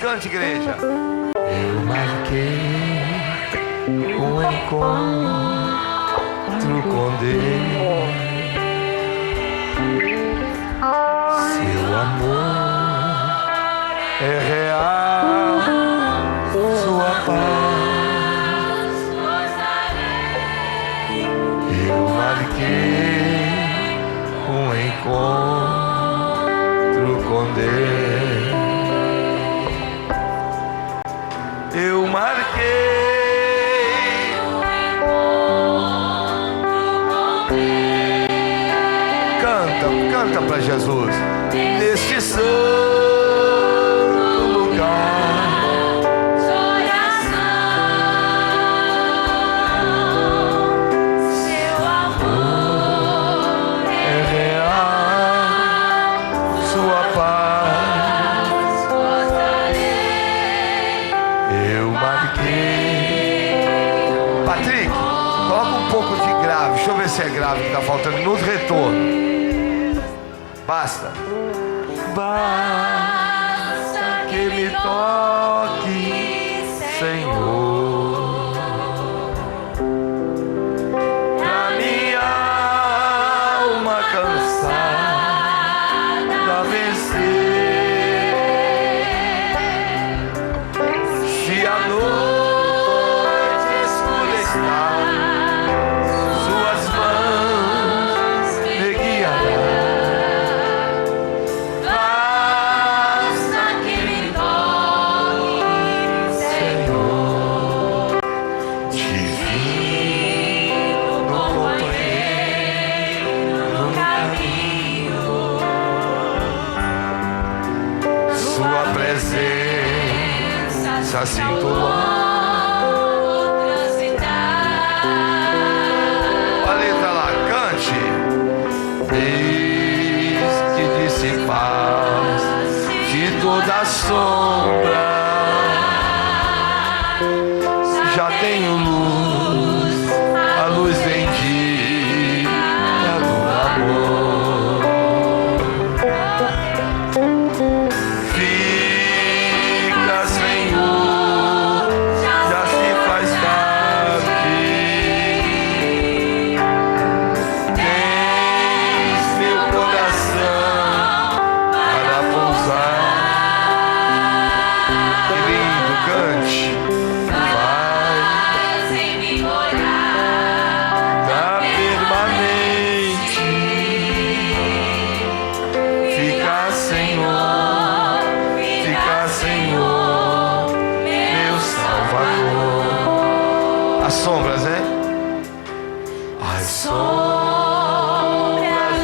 cante, igreja. Eu marquei um encontro com Deus. Seu amor é real, sua paz. Eu marquei um encontro com Deus. Eu marquei. Canta para Jesus neste santo lugar. Seu amor É real, sua paz. Eu marquei. Patrick, coloca um pouco de grave. Deixa eu ver se é grave que tá faltando. No retorno. Basta. Basta que me toque, Senhor, pra minha alma cansada vencer. Se a noite escura está, suas mãos me guiarão. Sinto a letra lá, cante. Eis que dissipas de toda a sombra, já tenho luz, a luz bendita do amor. Fica, Senhor, já se faz tarde. Tens meu coração para pousar. Que lindo, cante. faz em mim Da permanente. Fica, Senhor, meu Salvador. As sombras, né? As sombras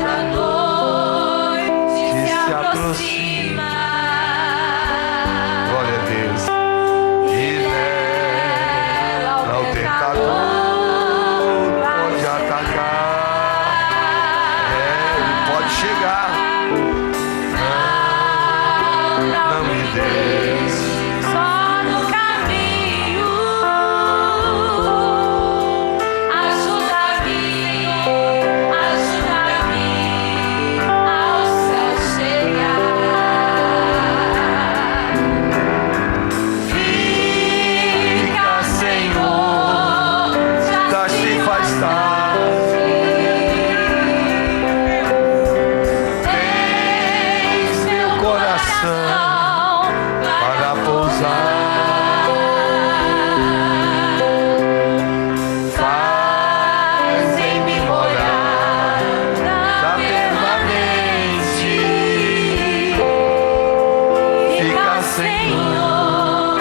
da noite se se aproxima. aproximam. Glória a Deus. E nela o tentador pode atacar. Ele pode chegar. Não me deixe. Só no caminho, ajuda-me ao céu chegar. Fica, Senhor, Já se faz tarde. tens meu coração Para pousar. Faz em mim morar da permanente. Fica, Senhor,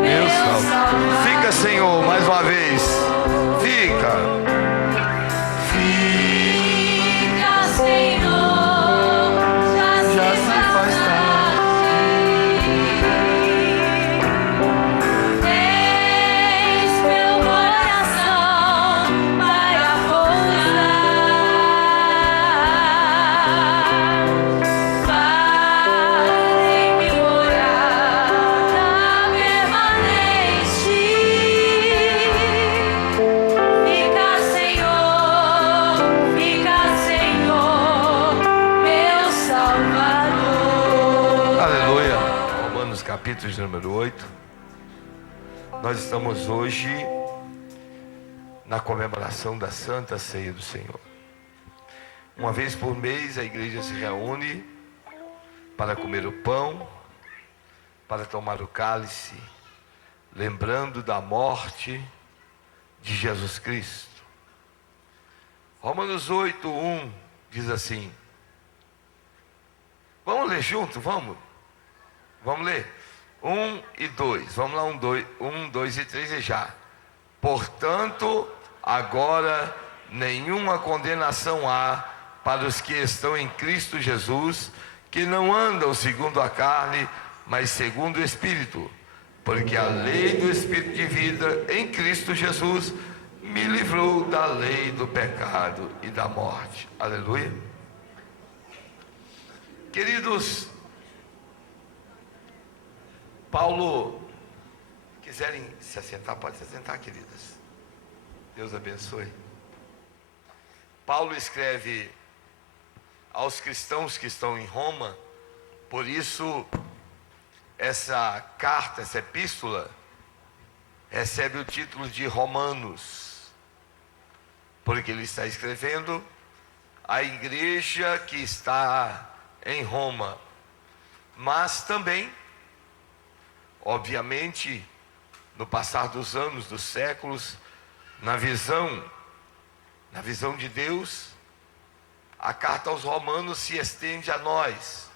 meu Salvador. Fica, Senhor, mais uma vez. Fica. Fica, Senhor, Já se faz tens meu coração para pousar. Faz Romanos, capítulo de número 8. Nós estamos hoje na comemoração da Santa Ceia do Senhor. Uma vez por mês a igreja se reúne para comer o pão, para tomar o cálice, lembrando da morte de Jesus Cristo. Romanos 8:1 diz assim. Vamos ler junto? Vamos ler? 1 e 2. Vamos lá, 1, 2 e 3 e já. Portanto, agora nenhuma condenação há para os que estão em Cristo Jesus, que não andam segundo a carne, mas segundo o Espírito. Porque a lei do Espírito de vida em Cristo Jesus me livrou da lei do pecado e da morte. Aleluia. Queridos, Paulo, quiserem se assentar, pode se assentar, queridas. Deus abençoe. Paulo escreve aos cristãos que estão em Roma, por isso essa carta, essa epístola, recebe o título de Romanos, porque ele está escrevendo à igreja que está em Roma, mas também, obviamente, no passar dos anos, dos séculos, na visão de Deus, a carta aos Romanos se estende a nós.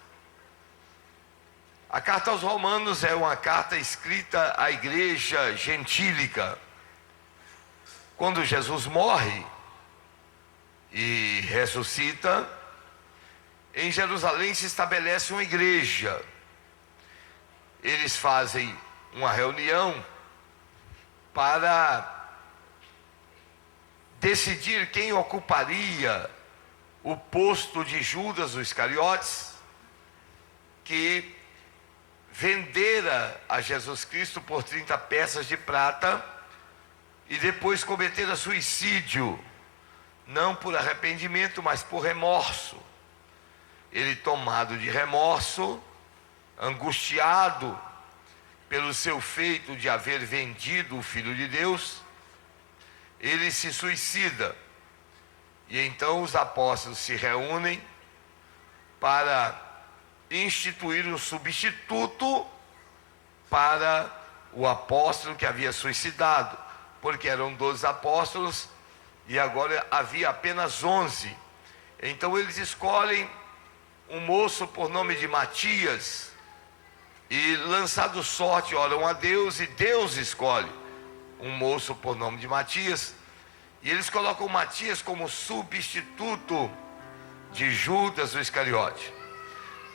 A carta aos Romanos é uma carta escrita à igreja gentílica. Quando Jesus morre e ressuscita, em Jerusalém se estabelece uma igreja. Eles fazem uma reunião para decidir quem ocuparia o posto de Judas o Iscariotes, que vendera a Jesus Cristo por 30 peças de prata e depois cometera suicídio, não por arrependimento, mas por remorso. Ele, tomado de remorso, angustiado pelo seu feito de haver vendido o Filho de Deus, ele se suicida. E então os apóstolos se reúnem para instituir um substituto para o apóstolo que havia suicidado, porque eram 12 apóstolos e agora havia apenas 11. Então eles escolhem um moço por nome de Matias, e lançado sorte oram a Deus, e Deus escolhe um moço por nome de Matias, e eles colocam Matias como substituto de Judas o Iscariote.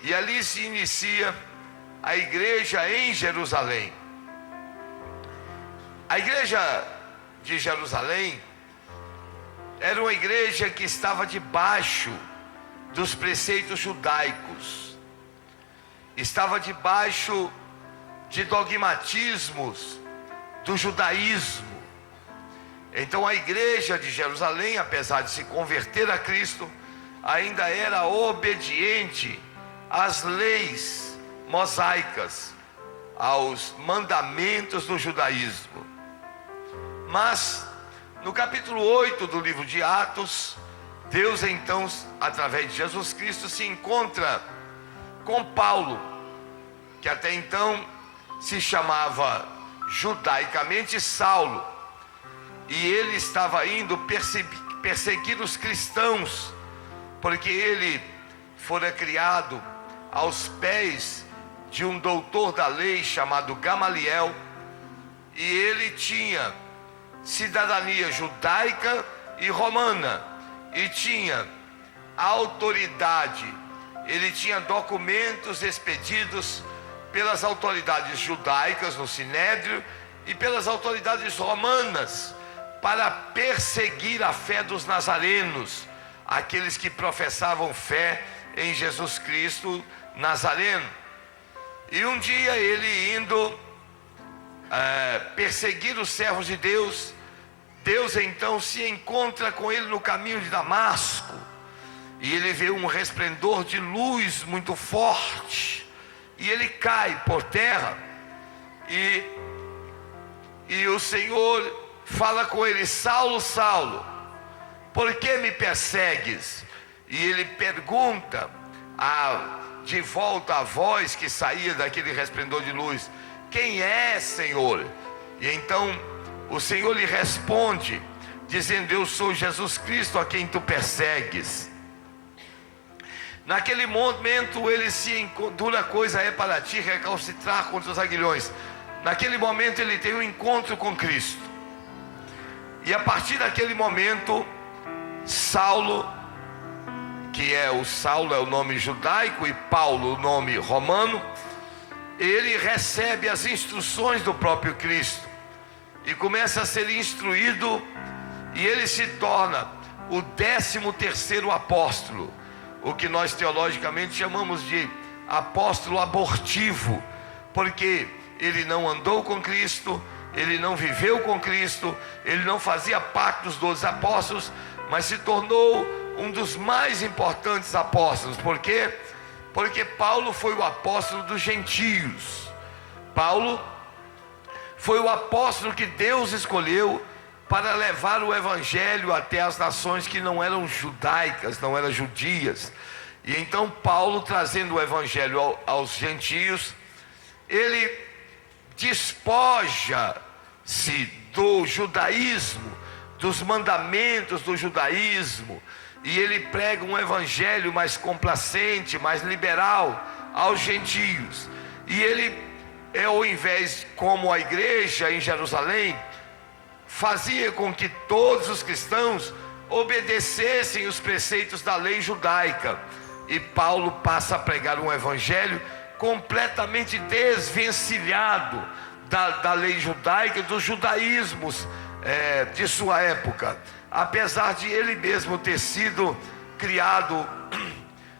E ali se inicia a igreja em Jerusalém. A igreja de Jerusalém era uma igreja que estava debaixo dos preceitos judaicos, estava debaixo de dogmatismos do judaísmo. Então a igreja de Jerusalém, apesar de se converter a Cristo, ainda era obediente às leis mosaicas, aos mandamentos do judaísmo. Mas no capítulo 8 do livro de Atos, Deus então, através de Jesus Cristo, se encontra com Paulo, que até então se chamava judaicamente Saulo, e ele estava indo perseguir os cristãos, porque ele fora criado aos pés de um doutor da lei chamado Gamaliel, e ele tinha cidadania judaica e romana, e tinha autoridade, ele tinha documentos expedidos pelas autoridades judaicas no Sinédrio e pelas autoridades romanas para perseguir a fé dos nazarenos, aqueles que professavam fé em Jesus Cristo Nazareno. E um dia ele indo perseguir os servos de Deus, Deus então se encontra com ele no caminho de Damasco, e ele vê um resplendor de luz muito forte, e ele cai por terra, e o Senhor fala com ele: Saulo, Saulo, por que me persegues? E ele pergunta de volta a voz que saía daquele resplendor de luz: quem é, Senhor? E então o Senhor lhe responde, dizendo: eu sou Jesus Cristo a quem tu persegues. Naquele momento ele dura coisa é para ti recalcitrar contra os aguilhões. Naquele momento ele tem um encontro com Cristo. E a partir daquele momento, Saulo, que é o Saulo é o nome judaico e Paulo o nome romano, ele recebe as instruções do próprio Cristo e começa a ser instruído, e ele se torna o 13º apóstolo, o que nós teologicamente chamamos de apóstolo abortivo, porque ele não andou com Cristo, ele não viveu com Cristo, ele não fazia parte dos 12 apóstolos, mas se tornou um dos mais importantes apóstolos. Por quê? Porque Paulo foi o apóstolo dos gentios. Paulo foi o apóstolo que Deus escolheu para levar o evangelho até as nações que não eram judaicas, não eram judias. E então Paulo, trazendo o evangelho aos gentios, ele despoja-se do judaísmo, dos mandamentos do judaísmo, e ele prega um evangelho mais complacente, mais liberal aos gentios. E ele, ao invés, como a igreja em Jerusalém, fazia com que todos os cristãos obedecessem os preceitos da lei judaica, e Paulo passa a pregar um evangelho completamente desvencilhado da lei judaica e dos judaísmos de sua época, apesar de ele mesmo ter sido criado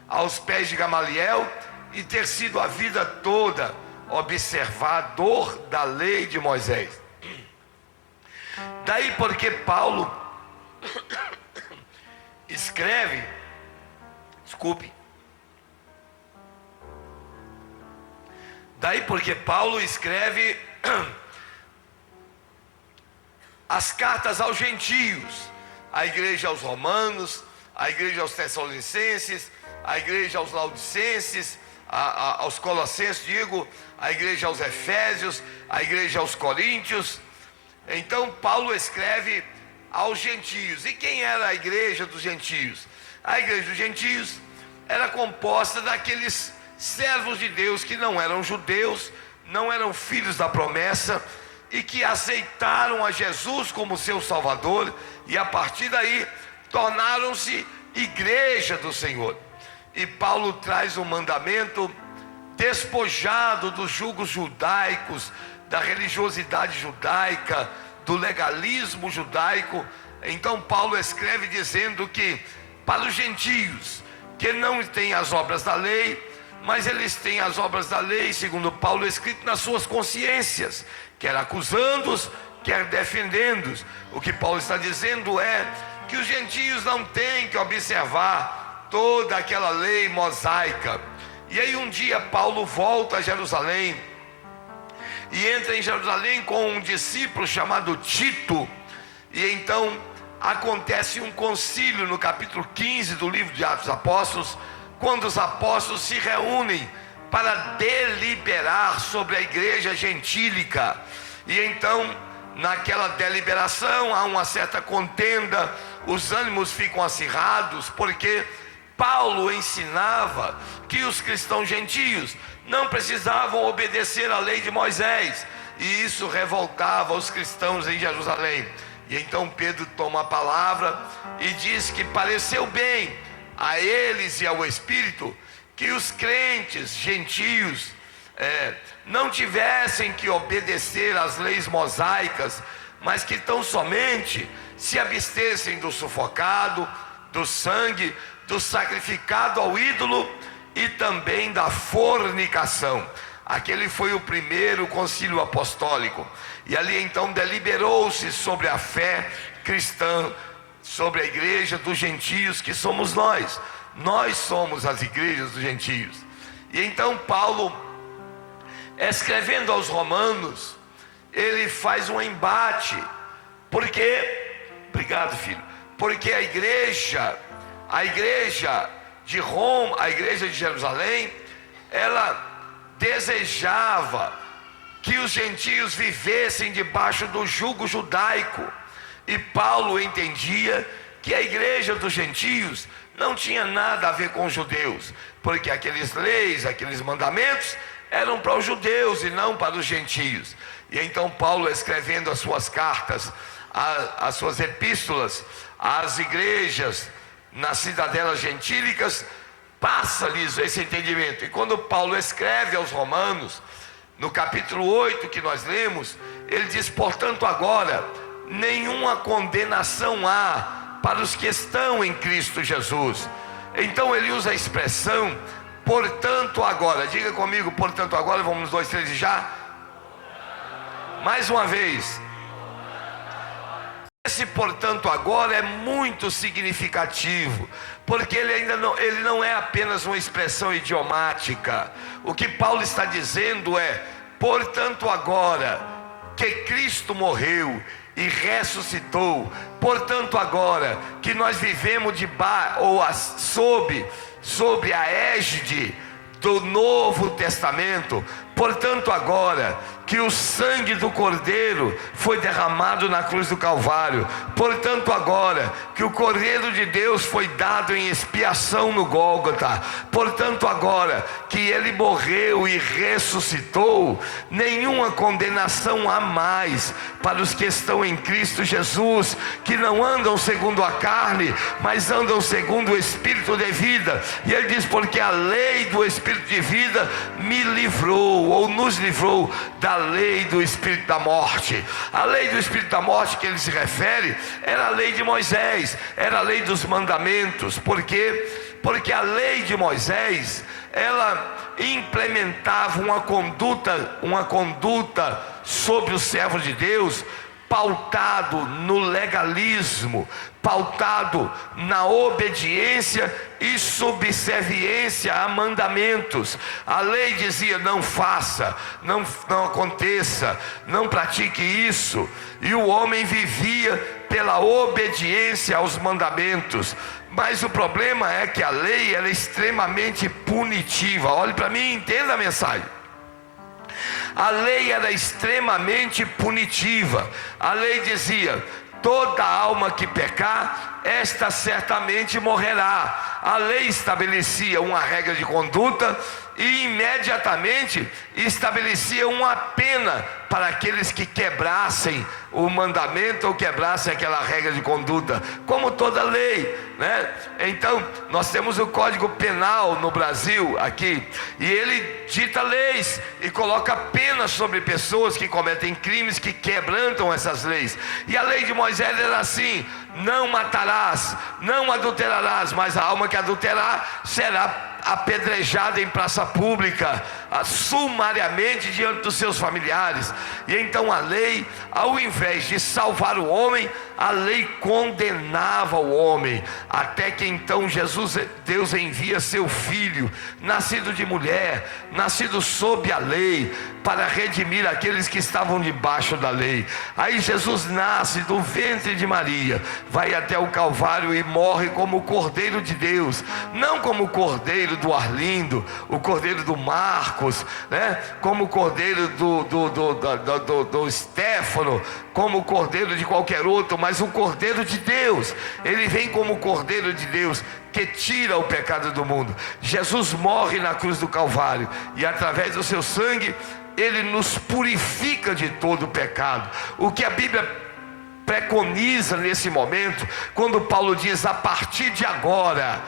aos pés de Gamaliel e ter sido a vida toda observador da lei de Moisés. Daí porque Paulo escreve, daí porque Paulo escreve as cartas aos gentios, a igreja aos romanos, a igreja aos tessalonicenses, a igreja aos laodicenses, aos colossenses, a igreja aos efésios, a igreja aos coríntios. Então Paulo escreve aos gentios. E quem era a igreja dos gentios? A igreja dos gentios era composta daqueles servos de Deus que não eram judeus, não eram filhos da promessa, e que aceitaram a Jesus como seu Salvador, e a partir daí tornaram-se igreja do Senhor. E Paulo traz um mandamento despojado dos julgos judaicos, da religiosidade judaica, do legalismo judaico. Então Paulo escreve dizendo que para os gentios que não têm as obras da lei, mas eles têm as obras da lei, segundo Paulo, escrito nas suas consciências, quer acusando-os, quer defendendo-os. O que Paulo está dizendo é que os gentios não têm que observar toda aquela lei mosaica. E aí um dia Paulo volta a Jerusalém, e entra em Jerusalém com um discípulo chamado Tito, e então acontece um concílio no capítulo 15 do livro de Atos dos Apóstolos, quando os apóstolos se reúnem para deliberar sobre a igreja gentílica. E então, naquela deliberação, há uma certa contenda, os ânimos ficam acirrados, porque Paulo ensinava que os cristãos gentios não precisavam obedecer à lei de Moisés, e isso revoltava os cristãos em Jerusalém. E então Pedro toma a palavra e diz que pareceu bem a eles e ao Espírito que os crentes gentios não tivessem que obedecer às leis mosaicas, mas que tão somente se abstessem do sufocado, do sangue, do sacrificado ao ídolo e também da fornicação. Aquele foi o primeiro concílio apostólico, e ali então deliberou-se sobre a fé cristã, sobre a igreja dos gentios, que somos nós somos as igrejas dos gentios. E então Paulo escrevendo aos Romanos, ele faz um embate, porque, obrigado filho, porque a igreja de Roma, a igreja de Jerusalém, ela desejava que os gentios vivessem debaixo do jugo judaico, e Paulo entendia que a igreja dos gentios não tinha nada a ver com os judeus, porque aqueles leis, aqueles mandamentos eram para os judeus e não para os gentios. E então Paulo, escrevendo as suas cartas, as suas epístolas às igrejas nas cidadelas gentílicas, passa-lhes esse entendimento. E quando Paulo escreve aos Romanos, no capítulo 8 que nós lemos, ele diz: portanto agora nenhuma condenação há para os que estão em Cristo Jesus. Então ele usa a expressão portanto agora. Diga comigo, portanto agora. Vamos 2, 3 e já. Mais uma vez. Esse portanto agora é muito significativo, porque ele não é apenas uma expressão idiomática. O que Paulo está dizendo é: portanto agora que Cristo morreu e ressuscitou, portanto agora que nós vivemos sob a égide do Novo Testamento, portanto agora que o sangue do Cordeiro foi derramado na cruz do Calvário, portanto agora que o Cordeiro de Deus foi dado em expiação no Gólgota, portanto agora que ele morreu e ressuscitou, nenhuma condenação há mais para os que estão em Cristo Jesus, que não andam segundo a carne, mas andam segundo o Espírito de vida. E ele diz: porque a lei do Espírito de vida me livrou, ou nos livrou da lei do Espírito da morte. A lei do Espírito da morte que ele se refere era a lei de Moisés, era a lei dos mandamentos. Por quê? Porque a lei de Moisés, ela implementava uma conduta sobre os servos de Deus, pautado no legalismo, pautado na obediência e subserviência a mandamentos. A lei dizia: não faça, não aconteça, não pratique isso, e o homem vivia pela obediência aos mandamentos. Mas o problema é que a lei era extremamente punitiva. Olhe para mim e entenda a mensagem. A lei era extremamente punitiva. A lei dizia: toda alma que pecar, esta certamente morrerá. A lei estabelecia uma regra de conduta e imediatamente estabelecia uma pena para aqueles que quebrassem o mandamento ou quebrassem aquela regra de conduta, como toda lei, né? Então nós temos o Código Penal no Brasil aqui, e ele dita leis e coloca penas sobre pessoas que cometem crimes, que quebrantam essas leis. E a lei de Moisés era assim: não matarás, não adulterarás, mas a alma que adulterar será apedrejada em praça pública, sumariamente diante dos seus familiares. E então a lei, ao invés de salvar o homem, a lei condenava o homem, até que então Deus envia seu filho, nascido de mulher, nascido sob a lei, para redimir aqueles que estavam debaixo da lei. Aí Jesus nasce do ventre de Maria, vai até o Calvário e morre como o Cordeiro de Deus, não como o Cordeiro do Arlindo, o Cordeiro do Marcos, né? Como o Cordeiro do Stefano, como o Cordeiro de qualquer outro, mas o Cordeiro de Deus. Ele vem como o Cordeiro de Deus que tira o pecado do mundo. Jesus morre na cruz do Calvário, e através do seu sangue ele nos purifica de todo o pecado. O que a Bíblia preconiza nesse momento, quando Paulo diz: a partir de agora,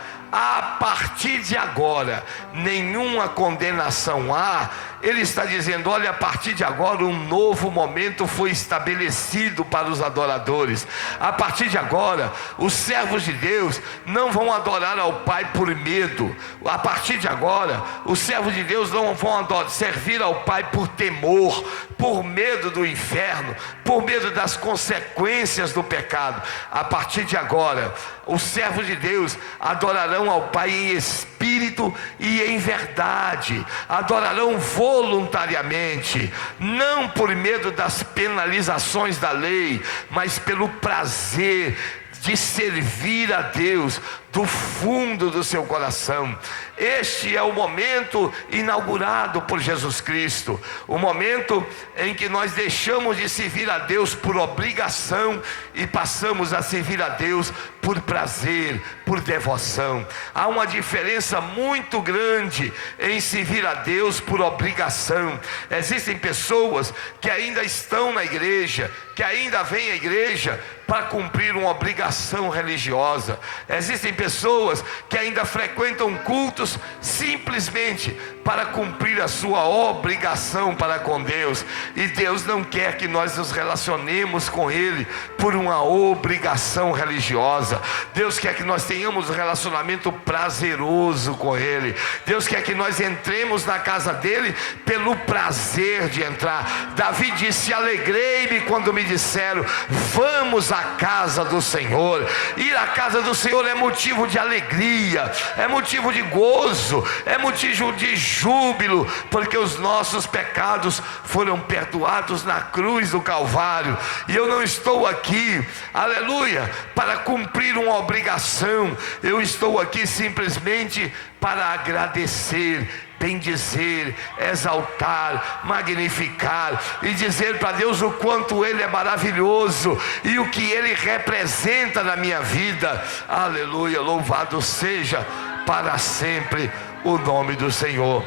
nenhuma condenação há, ele está dizendo: olha, a partir de agora um novo momento foi estabelecido para os adoradores. A partir de agora, os servos de Deus não vão adorar ao Pai por medo. A partir de agora, os servos de Deus não vão servir ao Pai por temor, por medo do inferno, por medo das consequências do pecado. A partir de agora, os servos de Deus adorarão adorarão ao Pai em espírito e em verdade, adorarão voluntariamente, não por medo das penalizações da lei, mas pelo prazer de servir a Deus do fundo do seu coração. Este é o momento inaugurado por Jesus Cristo, o momento em que nós deixamos de servir a Deus por obrigação e passamos a servir a Deus por prazer, por devoção. Há uma diferença muito grande em servir a Deus por obrigação. Existem pessoas que ainda estão na igreja, que ainda vêm à igreja para cumprir uma obrigação religiosa. Existem pessoas que ainda frequentam cultos simplesmente para cumprir a sua obrigação para com Deus. E Deus não quer que nós nos relacionemos com Ele por uma obrigação religiosa. Deus quer que nós tenhamos um relacionamento prazeroso com Ele. Deus quer que nós entremos na casa dEle pelo prazer de entrar. Davi disse: alegrei-me quando me disseram, vamos à casa do Senhor. Ir à casa do Senhor é motivo de alegria, é motivo de gozo, é motivo de júbilo, porque os nossos pecados foram perdoados na cruz do Calvário. E eu não estou aqui, aleluia, para cumprir uma obrigação. Eu estou aqui simplesmente para agradecer, bendizer, exaltar, magnificar e dizer para Deus o quanto Ele é maravilhoso e o que Ele representa na minha vida. Aleluia, louvado seja para sempre o nome do Senhor.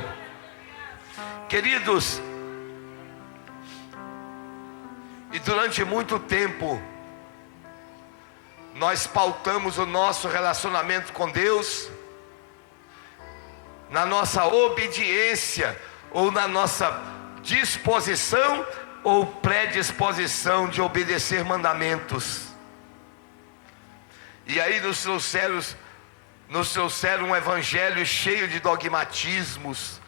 Queridos, e durante muito tempo nós pautamos o nosso relacionamento com Deus na nossa obediência, ou na nossa disposição ou predisposição de obedecer mandamentos. E aí nos trouxeram um evangelho cheio de dogmatismos,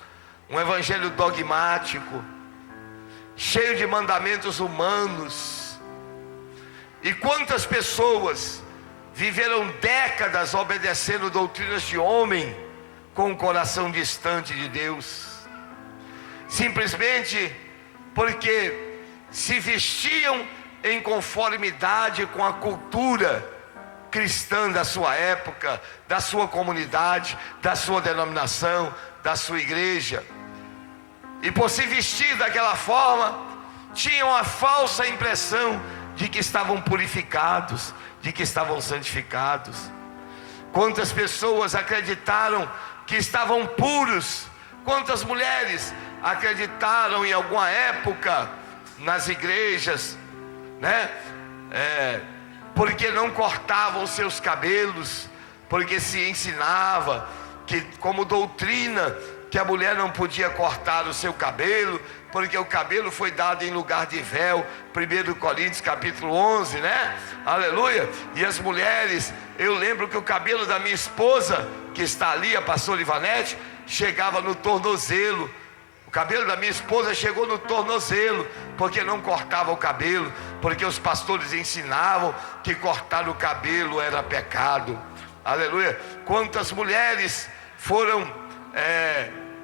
um evangelho dogmático, cheio de mandamentos humanos. E quantas pessoas viveram décadas obedecendo doutrinas de homem, com um coração distante de Deus, simplesmente porque se vestiam em conformidade com a cultura cristã da sua época, da sua comunidade, da sua denominação, da sua igreja. E por se vestir daquela forma, tinham a falsa impressão de que estavam purificados, de que estavam santificados. Quantas pessoas acreditaram que estavam puros? Quantas mulheres acreditaram em alguma época nas igrejas, né? Porque não cortavam seus cabelos, porque se ensinava que, como doutrina, que a mulher não podia cortar o seu cabelo, porque o cabelo foi dado em lugar de véu. 1 Coríntios capítulo 11, né? Aleluia. E as mulheres, eu lembro que o cabelo da minha esposa, que está ali, a pastora Ivanete, chegava no tornozelo. O cabelo da minha esposa chegou no tornozelo, porque não cortava o cabelo, porque os pastores ensinavam que cortar o cabelo era pecado. Aleluia. Quantas mulheres foram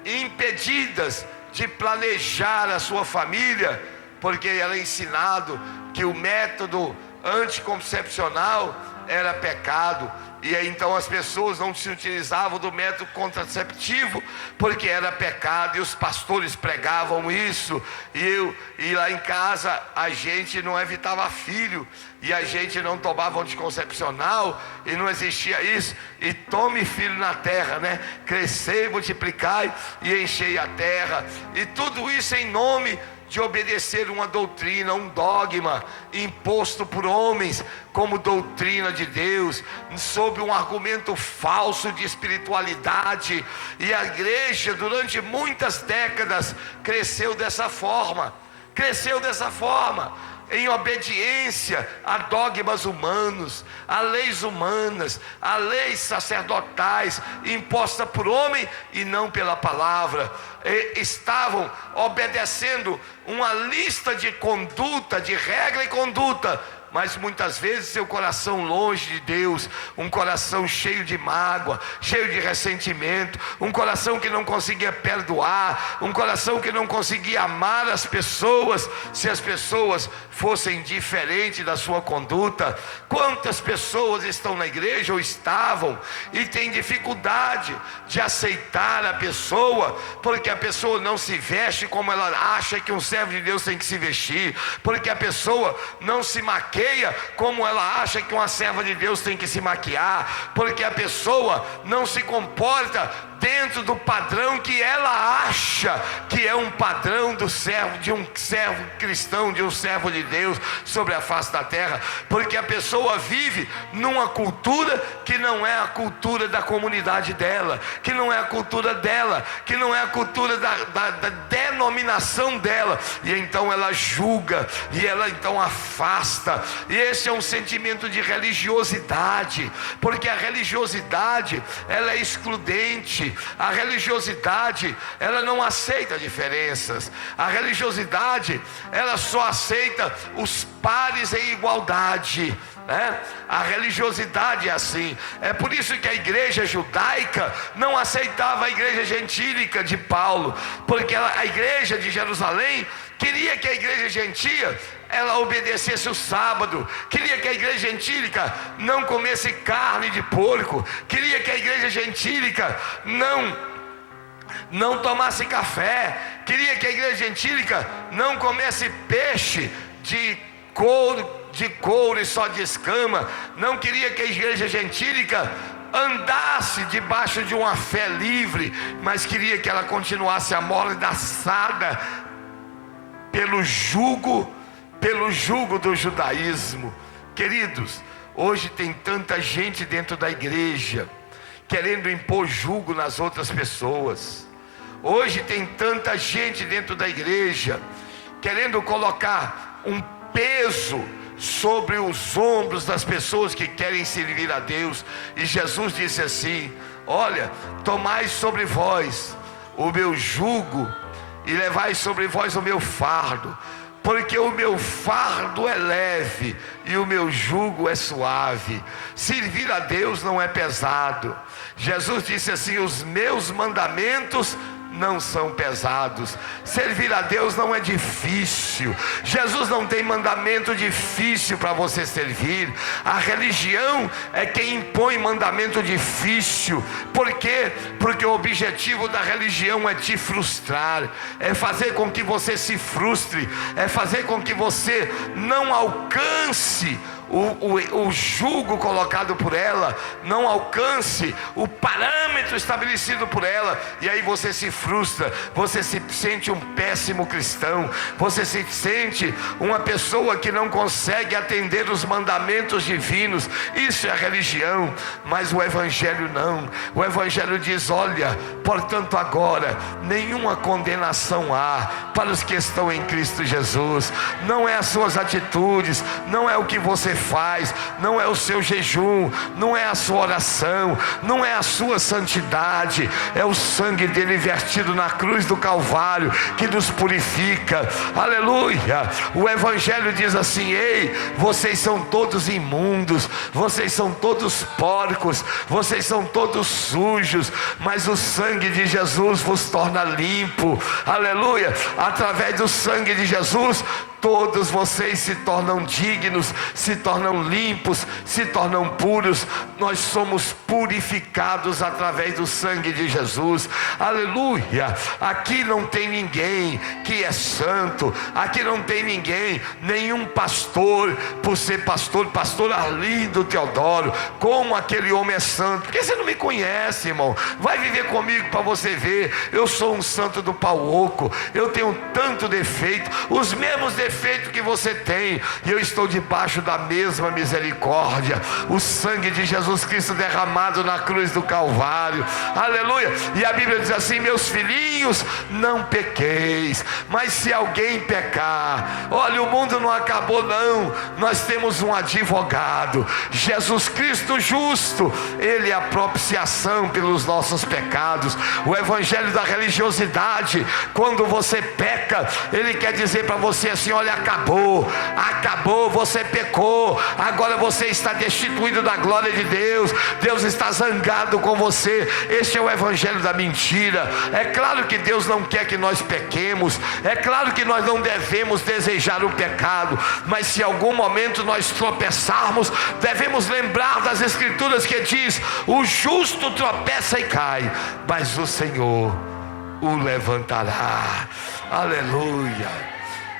impedidas de planejar a sua família, porque era ensinado que o método anticoncepcional era pecado. E aí então as pessoas não se utilizavam do método contraceptivo porque era pecado, e os pastores pregavam isso. E lá em casa a gente não evitava filho, e a gente não tomava anticoncepcional, e não existia isso. E tome filho na terra, né? Crescei, multiplicai e enchei a terra. E tudo isso em nome de obedecer uma doutrina, um dogma imposto por homens como doutrina de Deus, sob um argumento falso de espiritualidade. E a igreja durante muitas décadas cresceu dessa forma, em obediência a dogmas humanos, a leis humanas, a leis sacerdotais impostas por homem e não pela palavra. Estavam obedecendo uma lista de conduta, de regra e conduta, mas muitas vezes seu coração longe de Deus, um coração cheio de mágoa, cheio de ressentimento, um coração que não conseguia perdoar, um coração que não conseguia amar as pessoas, se as pessoas fossem diferentes da sua conduta. Quantas pessoas estão na igreja ou estavam e têm dificuldade de aceitar a pessoa, porque a pessoa não se veste como ela acha que um servo de Deus tem que se vestir, porque a pessoa não se maqueia como ela acha que uma serva de Deus tem que se maquiar, porque a pessoa não se comporta dentro do padrão que ela acha que é um padrão do servo, de um servo cristão, de um servo de Deus sobre a face da terra, porque a pessoa vive numa cultura que não é a cultura da comunidade dela, que não é a cultura dela, que não é a cultura da denominação dela, e então ela julga, e ela então afasta, e esse é um sentimento de religiosidade, porque a religiosidade, ela é excludente. A religiosidade, ela não aceita diferenças. A religiosidade, ela só aceita os pares em igualdade, né? A religiosidade é assim. É por isso que a igreja judaica não aceitava a igreja gentílica de Paulo, porque a igreja de Jerusalém queria que a igreja gentia ela obedecesse o sábado, queria que a igreja gentílica não comesse carne de porco, queria que a igreja gentílica não tomasse café, queria que a igreja gentílica não comesse peixe de couro e só de escama, não queria que a igreja gentílica andasse debaixo de uma fé livre, mas queria que ela continuasse amordaçada pelo jugo do judaísmo. Queridos, hoje tem tanta gente dentro da igreja querendo impor jugo nas outras pessoas. Hoje tem tanta gente dentro da igreja querendo colocar um peso sobre os ombros das pessoas que querem servir a Deus. E Jesus disse assim: olha, tomai sobre vós o meu jugo e levai sobre vós o meu fardo, porque o meu fardo é leve e o meu jugo é suave. Servir a Deus não é pesado. Jesus disse assim: os meus mandamentos não são pesados. Servir a Deus não é difícil. Jesus não tem mandamento difícil para você servir. A religião é quem impõe mandamento difícil. Por quê? Porque o objetivo da religião é te frustrar, é fazer com que você se frustre, é fazer com que você não alcance o jugo colocado por ela, não alcance o parâmetro estabelecido por ela, e aí você se frustra, você se sente um péssimo cristão, você se sente uma pessoa que não consegue atender os mandamentos divinos. Isso é a religião, mas o evangelho não. O evangelho diz: olha, portanto agora nenhuma condenação há para os que estão em Cristo Jesus. Não é as suas atitudes, não é o que você faz, não é o seu jejum, não é a sua oração, não é a sua santidade, é o sangue dele vertido na cruz do Calvário que nos purifica. Aleluia! O evangelho diz assim: ei, vocês são todos imundos, vocês são todos porcos, vocês são todos sujos, mas o sangue de Jesus vos torna limpo. Aleluia! Através do sangue de Jesus todos vocês se tornam dignos, se tornam limpos, se tornam puros. Nós somos purificados através do sangue de Jesus. Aleluia! Aqui não tem ninguém que é santo, aqui não tem ninguém, nenhum pastor, por ser pastor Arlindo Teodoro, como aquele homem é santo. Porque você não me conhece, irmão. Vai viver comigo para você ver. Eu sou um santo do pau oco, eu tenho tanto defeito, os mesmos defeitos que você tem, e eu estou debaixo da mesma misericórdia. O sangue de Jesus Cristo derramado na cruz do Calvário. Aleluia. E a Bíblia diz assim: meus filhinhos, não pequeis, mas se alguém pecar, olha, o mundo não acabou não. Nós temos um advogado, Jesus Cristo justo. Ele é a propiciação pelos nossos pecados. O evangelho da religiosidade, quando você peca, ele quer dizer para você assim: olha, acabou, você pecou, agora você está destituído da glória de Deus, Deus está zangado com você. Este é o evangelho da mentira. É claro que Deus não quer que nós pequemos, é claro que nós não devemos desejar o pecado, mas se em algum momento nós tropeçarmos, devemos lembrar das escrituras que diz: o justo tropeça e cai, mas o Senhor o levantará. Aleluia.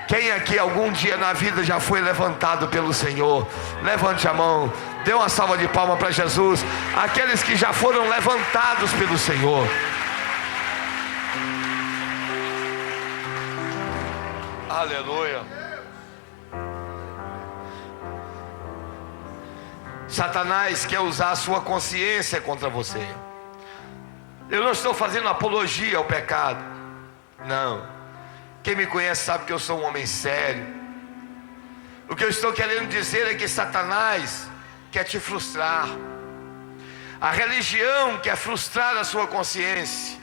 Quem aqui algum dia na vida já foi levantado pelo Senhor? Levante a mão, dê uma salva de palmas para Jesus. Aqueles que já foram levantados pelo Senhor. Aleluia. Satanás quer usar a sua consciência contra você. Eu não estou fazendo apologia ao pecado, não. Quem me conhece sabe que eu sou um homem sério. O que eu estou querendo dizer é que Satanás quer te frustrar. A religião quer frustrar a sua consciência,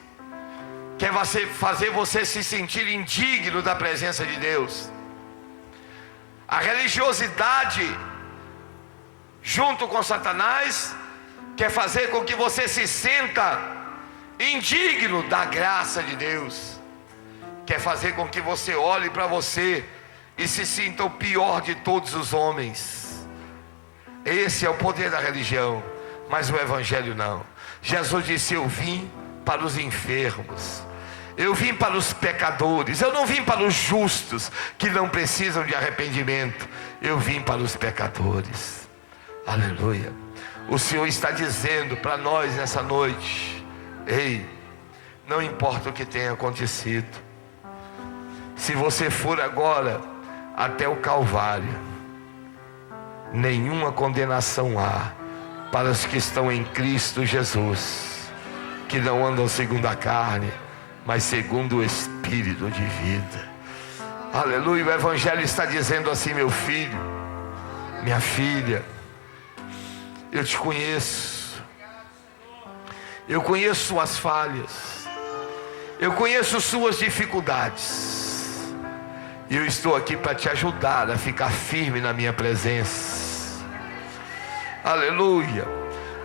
quer fazer você se sentir indigno da presença de Deus. A religiosidade, junto com Satanás, quer fazer com que você se sinta indigno da graça de Deus. Quer fazer com que você olhe para você e se sinta o pior de todos os homens. Esse é o poder da religião, mas o evangelho não. Jesus disse: eu vim para os enfermos, eu vim para os pecadores, eu não vim para os justos que não precisam de arrependimento, eu vim para os pecadores. Aleluia. O Senhor está dizendo para nós nessa noite: ei, não importa o que tenha acontecido, se você for agora até o Calvário, nenhuma condenação há para os que estão em Cristo Jesus, que não andam segundo a carne, mas segundo o Espírito de vida. Aleluia. O Evangelho está dizendo assim: meu filho, minha filha, eu te conheço, eu conheço suas falhas, eu conheço suas dificuldades, e eu estou aqui para te ajudar a ficar firme na minha presença. Aleluia.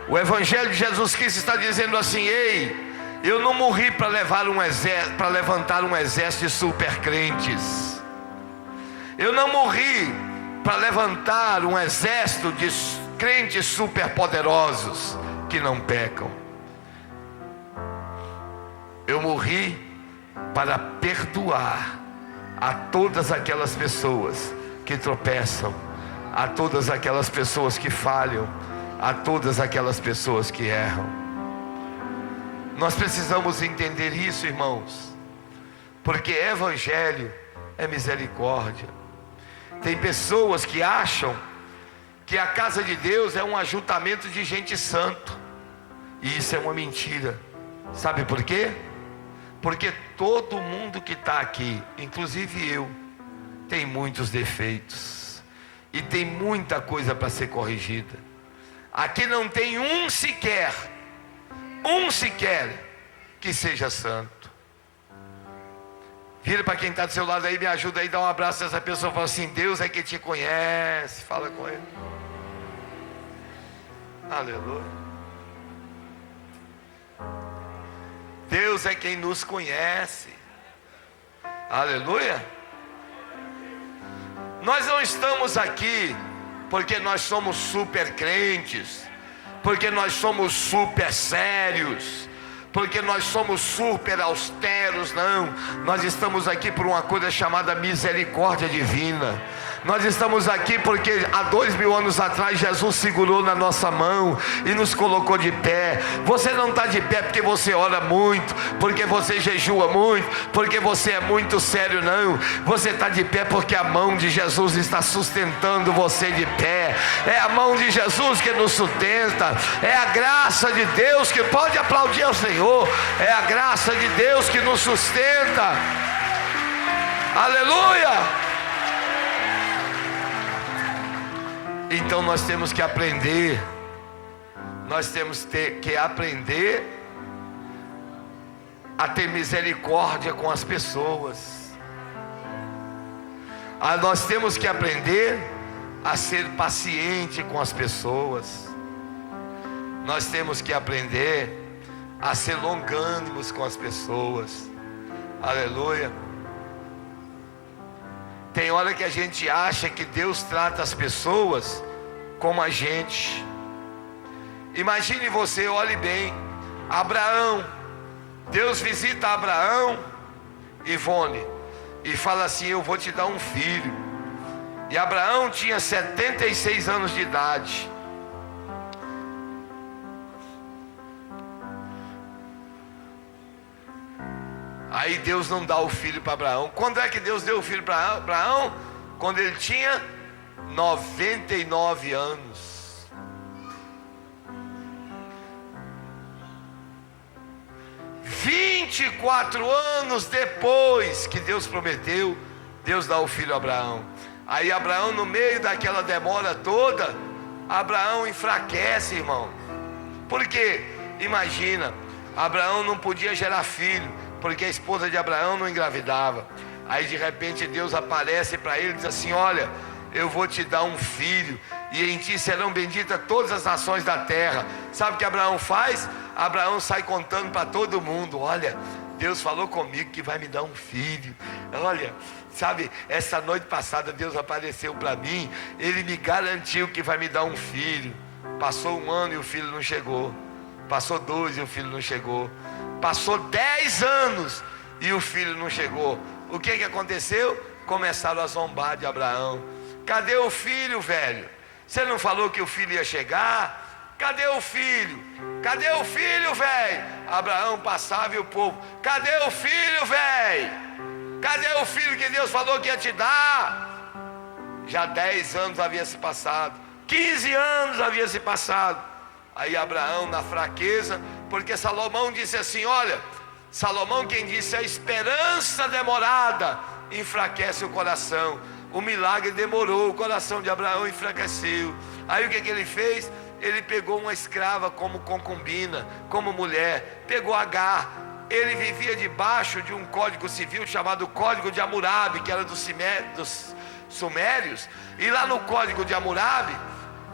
O Evangelho de Jesus Cristo está dizendo assim: ei, eu não morri para levantar um exército de super crentes. Eu não morri para levantar um exército de crentes super poderosos que não pecam. Eu morri para perdoar a todas aquelas pessoas que tropeçam, a todas aquelas pessoas que falham, a todas aquelas pessoas que erram. Nós precisamos entender isso, irmãos, porque evangelho é misericórdia. Tem pessoas que acham que a casa de Deus é um ajuntamento de gente santo, e isso é uma mentira. Sabe por quê? Porque todo mundo que está aqui, inclusive eu, tem muitos defeitos e tem muita coisa para ser corrigida. Aqui não tem um sequer que seja santo. Vira para quem está do seu lado aí, me ajuda aí, dá um abraço a essa pessoa, fala assim: Deus é que te conhece. Fala com ele. Aleluia. Deus é quem nos conhece. Aleluia. Nós não estamos aqui porque nós somos super crentes, porque nós somos super sérios, porque nós somos super austeros, não. Nós estamos aqui por uma coisa chamada misericórdia divina. Nós estamos aqui porque há 2000 anos atrás Jesus segurou na nossa mão e nos colocou de pé. Você não está de pé porque você ora muito, porque você jejua muito, porque você é muito sério, não. Você está de pé porque a mão de Jesus está sustentando você de pé. É a mão de Jesus que nos sustenta, é a graça de Deus que pode aplaudir ao Senhor. É a graça de Deus que nos sustenta. Aleluia! Então nós temos que aprender, que aprender a ter misericórdia com as pessoas. Nós temos que aprender a ser paciente com as pessoas. Nós temos que aprender a ser longânimos com as pessoas. Aleluia. Tem hora que a gente acha que Deus trata as pessoas como a gente. Imagine você, olhe bem, Abraão, Deus visita Abraão, Ivone, e fala assim: eu vou te dar um filho. E Abraão tinha 76 anos de idade. Aí Deus não dá o filho para Abraão. Quando é que Deus deu o filho para Abraão? Quando ele tinha 99 anos. "24 anos depois que Deus prometeu, Deus dá o filho a Abraão. Aí Abraão, no meio daquela demora toda, Abraão enfraquece, irmão. Por quê? Imagina, Abraão não podia gerar filho, porque a esposa de Abraão não engravidava. Aí de repente Deus aparece para ele e diz assim: olha, eu vou te dar um filho, e em ti serão benditas todas as nações da terra. Sabe o que Abraão faz? Abraão sai contando para todo mundo: olha, Deus falou comigo que vai me dar um filho. Olha, sabe, essa noite passada Deus apareceu para mim, Ele me garantiu que vai me dar um filho. Passou 1 ano e o filho não chegou. Passou 2 e o filho não chegou. Passou 10 anos e o filho não chegou. O que aconteceu? Começaram a zombar de Abraão. Cadê o filho, velho? Você não falou que o filho ia chegar? Cadê o filho? Cadê o filho, velho? Abraão passava e o povo: cadê o filho, velho? Cadê o filho que Deus falou que ia te dar? Já 10 anos havia se passado, 15 anos havia se passado. Aí Abraão, na fraqueza, porque Salomão disse assim: olha, Salomão quem disse: a esperança demorada enfraquece o coração. O milagre demorou, o coração de Abraão enfraqueceu. Aí o que ele fez? Ele pegou uma escrava como concubina, como mulher, pegou Agar. Ele vivia debaixo de um código civil chamado Código de Hammurabi, que era dos sumérios. E lá no Código de Hammurabi,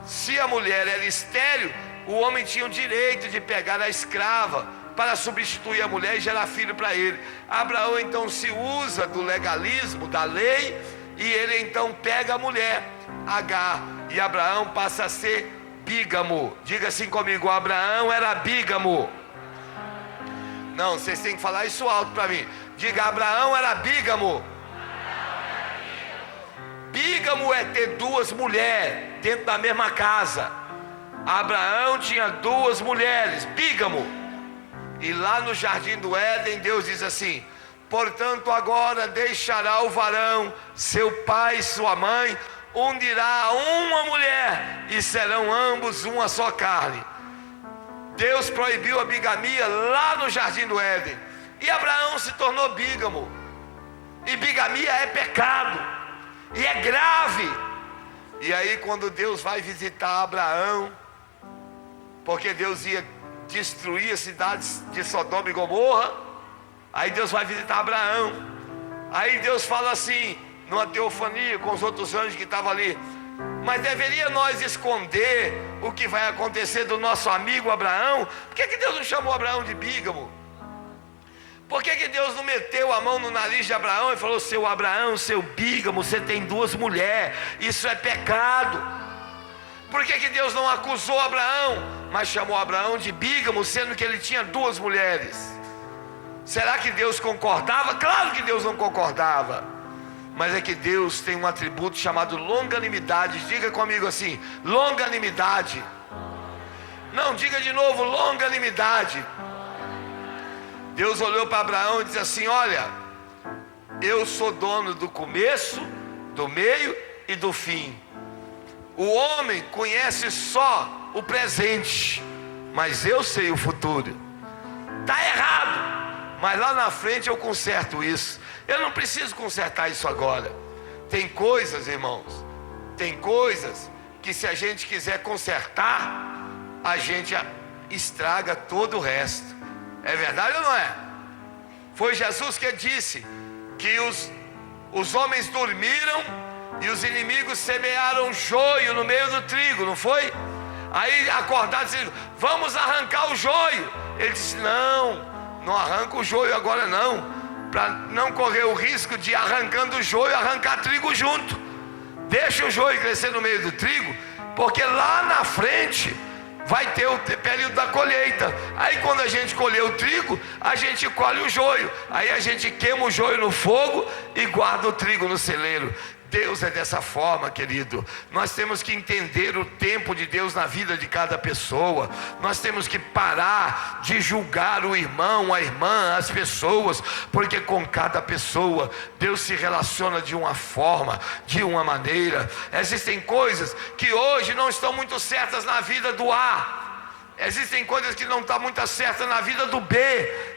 se a mulher era estéril, o homem tinha o direito de pegar a escrava para substituir a mulher e gerar filho para ele. Abraão então se usa do legalismo, da lei, e ele então pega a mulher, Agar, e Abraão passa a ser bígamo. Diga assim comigo: Abraão era bígamo. Não, vocês têm que falar isso alto para mim. Diga: Abraão era bígamo. Bígamo é ter 2 mulheres dentro da mesma casa. Abraão tinha 2 mulheres, bígamo. E lá no jardim do Éden, Deus diz assim: portanto agora deixará o varão seu pai e sua mãe, unirá a uma mulher, e serão ambos uma só carne. Deus proibiu a bigamia lá no jardim do Éden, e Abraão se tornou bígamo. E bigamia é pecado, e é grave. E aí quando Deus vai visitar Abraão, porque Deus ia destruir as cidades de Sodoma e Gomorra, aí Deus vai visitar Abraão. Aí Deus fala assim, numa teofania com os outros anjos que estavam ali: mas deveria nós esconder o que vai acontecer do nosso amigo Abraão? Por que Deus não chamou Abraão de bígamo? Por que Deus não meteu a mão no nariz de Abraão e falou: seu Abraão, seu bígamo, você tem 2 mulheres, isso é pecado? Por que Deus não acusou Abraão? mas chamou Abraão de bígamo, sendo que ele tinha 2 mulheres. Será que Deus concordava? Claro que Deus não concordava. Mas é que Deus tem um atributo chamado longanimidade. Diga comigo assim: longanimidade. Não, diga de novo: longanimidade. Deus olhou para Abraão e disse assim: olha, eu sou dono do começo, do meio e do fim. O homem conhece só o presente, mas eu sei o futuro. Está errado, mas lá na frente eu conserto isso. Eu não preciso consertar isso agora. Tem coisas, irmãos, tem coisas que se a gente quiser consertar, a gente estraga todo o resto. É verdade ou não é? Foi Jesus que disse que os homens dormiram e os inimigos semearam joio no meio do trigo, não foi? Aí acordaram e disseram: vamos arrancar o joio. Ele disse: não arranca o joio agora não, para não correr o risco de, arrancando o joio, arrancar trigo junto. Deixa o joio crescer no meio do trigo, porque lá na frente vai ter o período da colheita. Aí quando a gente colher o trigo, a gente colhe o joio. Aí a gente queima o joio no fogo e guarda o trigo no celeiro. Deus é dessa forma, querido. Nós temos que entender o tempo de Deus na vida de cada pessoa. Nós temos que parar de julgar o irmão, a irmã, as pessoas, porque com cada pessoa Deus se relaciona de uma forma, de uma maneira. Existem coisas que hoje não estão muito certas na vida do A. Existem coisas que não estão muito certas na vida do B,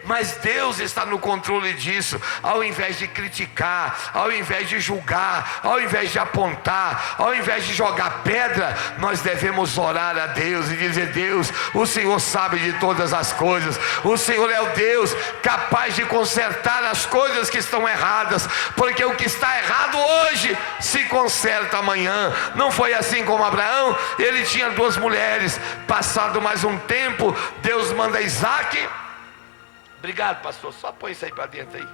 mas Deus está no controle disso. Ao invés de criticar, ao invés de julgar, ao invés de apontar, ao invés de jogar pedra, nós devemos orar a Deus e dizer: Deus, o Senhor sabe de todas as coisas. O Senhor é o Deus capaz de consertar as coisas que estão erradas, porque o que está errado hoje se conserta amanhã. Não foi assim como Abraão? Ele tinha 2 mulheres. Passado mais um tempo, Deus manda Isaac. Obrigado, pastor, só põe isso aí para dentro aí.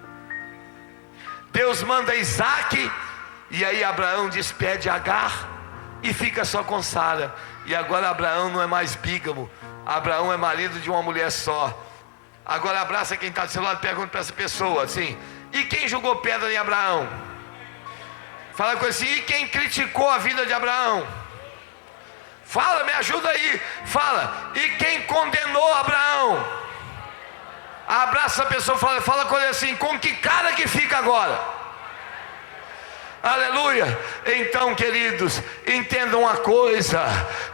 Deus manda Isaac, e aí Abraão despede Agar e fica só com Sara. E agora Abraão não é mais bígamo, Abraão é marido de uma mulher só. Agora abraça quem está do seu lado e pergunta para essa pessoa assim: e quem jogou pedra em Abraão? Fala com ele assim: e quem criticou a vida de Abraão? Fala, me ajuda aí. Fala: e quem condenou Abraão? Abraça a pessoa, fala com ele assim: com que cara que fica agora? Aleluia. Então, queridos, entendam uma coisa: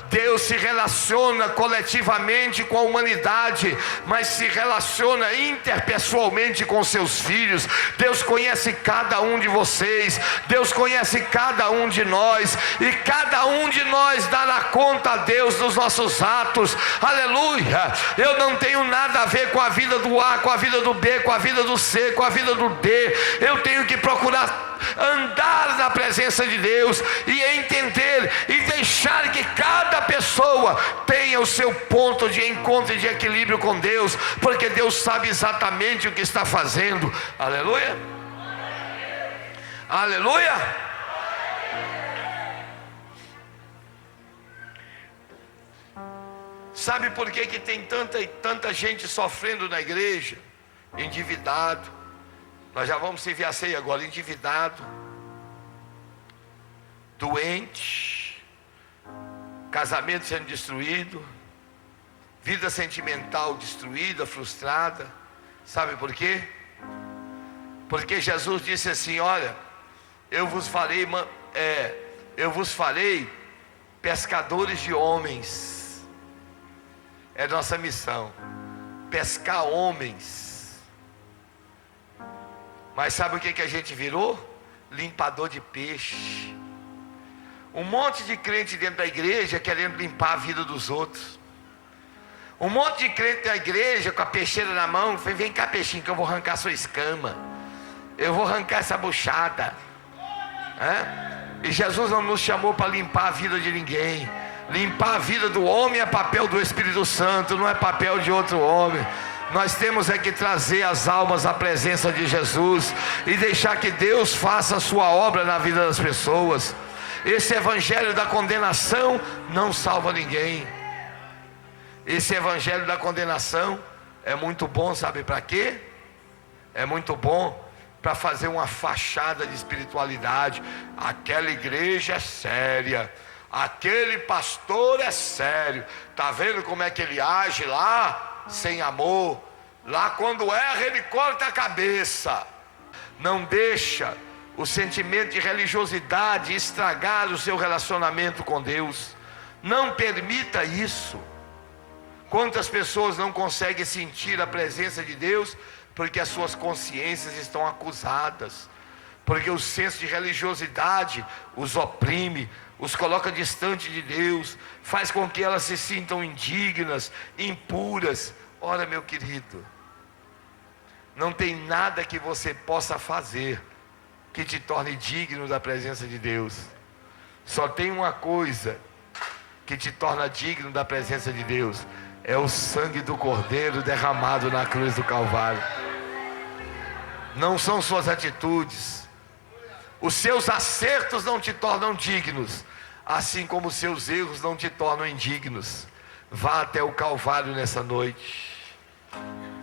Deus se relaciona coletivamente com a humanidade, mas se relaciona interpessoalmente com seus filhos. Deus conhece cada um de vocês, Deus conhece cada um de nós, e cada um de nós dará conta a Deus dos nossos atos. Aleluia. Eu não tenho nada a ver com a vida do A, com a vida do B, com a vida do C, com a vida do D. Eu tenho que procurar andar na presença de Deus e entender e deixar que cada pessoa tenha o seu ponto de encontro e de equilíbrio com Deus, porque Deus sabe exatamente o que está fazendo. Aleluia. Aleluia. Sabe por que tem tanta gente sofrendo na igreja? Endividado. Nós já vamos servir a ceia agora. Endividado, doente, casamento sendo destruído, vida sentimental destruída, frustrada. Sabe por quê? Porque Jesus disse assim: olha, eu vos farei pescadores de homens. É nossa missão, pescar homens. Mas sabe o que a gente virou? Limpador de peixe. Um monte de crente dentro da igreja querendo limpar a vida dos outros. Um monte de crente da igreja com a peixeira na mão: vem cá, peixinho, que eu vou arrancar sua escama, eu vou arrancar essa buchada. E Jesus não nos chamou para limpar a vida de ninguém. Limpar a vida do homem é papel do Espírito Santo, não é papel de outro homem. Nós temos que trazer as almas à presença de Jesus e deixar que Deus faça a sua obra na vida das pessoas. Esse evangelho da condenação não salva ninguém. Esse evangelho da condenação é muito bom, sabe para quê? É muito bom para fazer uma fachada de espiritualidade. Aquela igreja é séria, aquele pastor é sério. Tá vendo como é que ele age lá? Sem amor. Lá quando erra ele corta a cabeça. Não deixa o sentimento de religiosidade estragar o seu relacionamento com Deus. Não permita isso. Quantas pessoas não conseguem sentir a presença de Deus porque as suas consciências estão acusadas, porque o senso de religiosidade os oprime, os coloca distante de Deus, faz com que elas se sintam indignas, impuras. Ora, meu querido, não tem nada que você possa fazer que te torne digno da presença de Deus. Só tem uma coisa que te torna digno da presença de Deus: é o sangue do Cordeiro derramado na cruz do Calvário. Não são suas atitudes. Os seus acertos não te tornam dignos, assim como os seus erros não te tornam indignos. Vá até o Calvário nessa noite.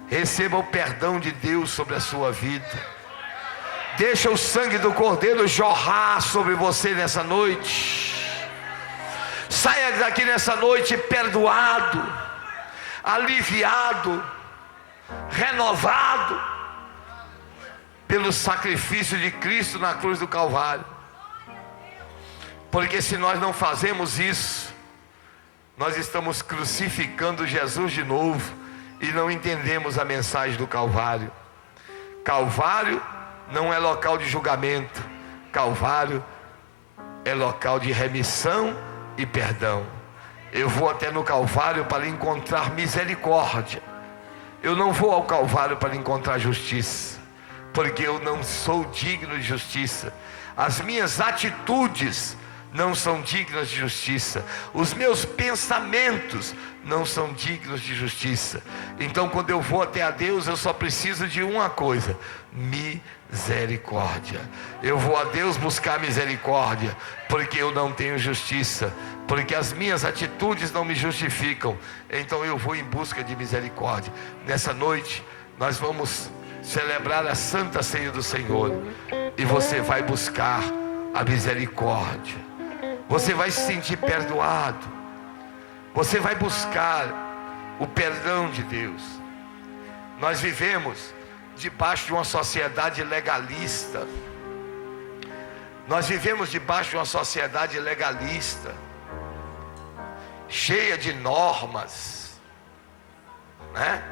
Receba o perdão de Deus sobre a sua vida. Deixa o sangue do Cordeiro jorrar sobre você nessa noite. Saia daqui nessa noite perdoado, aliviado, renovado pelo sacrifício de Cristo na cruz do Calvário. Porque se nós não fazemos isso, nós estamos crucificando Jesus de novo e não entendemos a mensagem do Calvário. Calvário não é local de julgamento. Calvário é local de remissão e perdão. Eu vou até no Calvário para encontrar misericórdia. Eu não vou ao Calvário para encontrar justiça, porque eu não sou digno de justiça. As minhas atitudes não são dignas de justiça. Os meus pensamentos não são dignos de justiça. Então, quando eu vou até a Deus, eu só preciso de uma coisa: misericórdia. Eu vou a Deus buscar misericórdia, porque eu não tenho justiça, porque as minhas atitudes não me justificam. Então eu vou em busca de misericórdia. Nessa noite nós vamos celebrar a Santa Ceia do Senhor, e você vai buscar a misericórdia. Você vai se sentir perdoado. Você vai buscar o perdão de Deus. Nós vivemos debaixo de uma sociedade legalista. Nós vivemos debaixo de uma sociedade legalista, cheia de normas, né?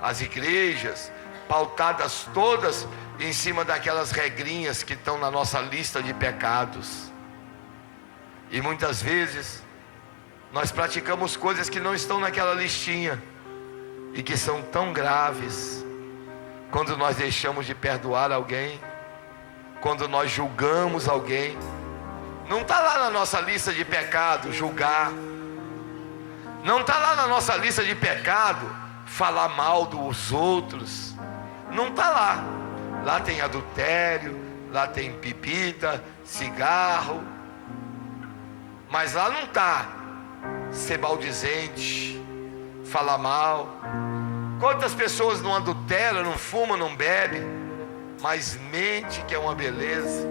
As igrejas pautadas todas em cima daquelas regrinhas que estão na nossa lista de pecados. E muitas vezes nós praticamos coisas que não estão naquela listinha e que são tão graves. Quando nós deixamos de perdoar alguém, quando nós julgamos alguém, não está lá na nossa lista de pecado julgar, não está lá na nossa lista de pecado falar mal dos outros, não está lá. Lá tem adultério, lá tem bebida, cigarro, mas lá não está ser maldizente, falar mal. Quantas pessoas não adulteram, não fumam, não bebem, mas mente, que é uma beleza,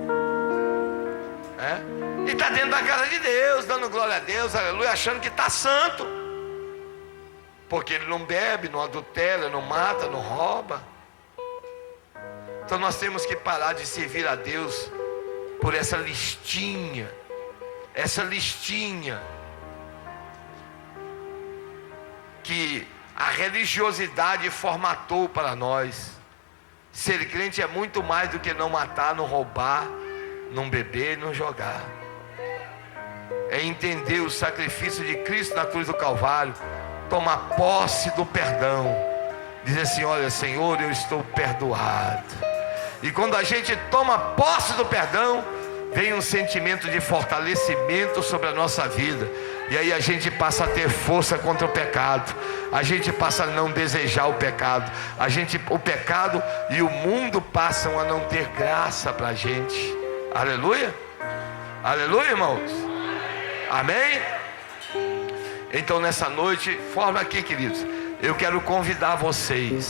e está dentro da casa de Deus, dando glória a Deus, aleluia, achando que está santo, porque ele não bebe, não adultera, não mata, não rouba. Então nós temos que parar de servir a Deus por essa listinha que a religiosidade formatou para nós. Ser crente é muito mais do que não matar, não roubar, não beber, não jogar. É entender o sacrifício de Cristo na cruz do Calvário, tomar posse do perdão, dizer assim: olha, Senhor, eu estou perdoado. E quando a gente toma posse do perdão, vem um sentimento de fortalecimento sobre a nossa vida. E aí a gente passa a ter força contra o pecado. A gente passa a não desejar o pecado. O pecado e o mundo passam a não ter graça para a gente. Aleluia? Aleluia, irmãos? Amém? Então nessa noite, forma aqui, queridos, eu quero convidar vocês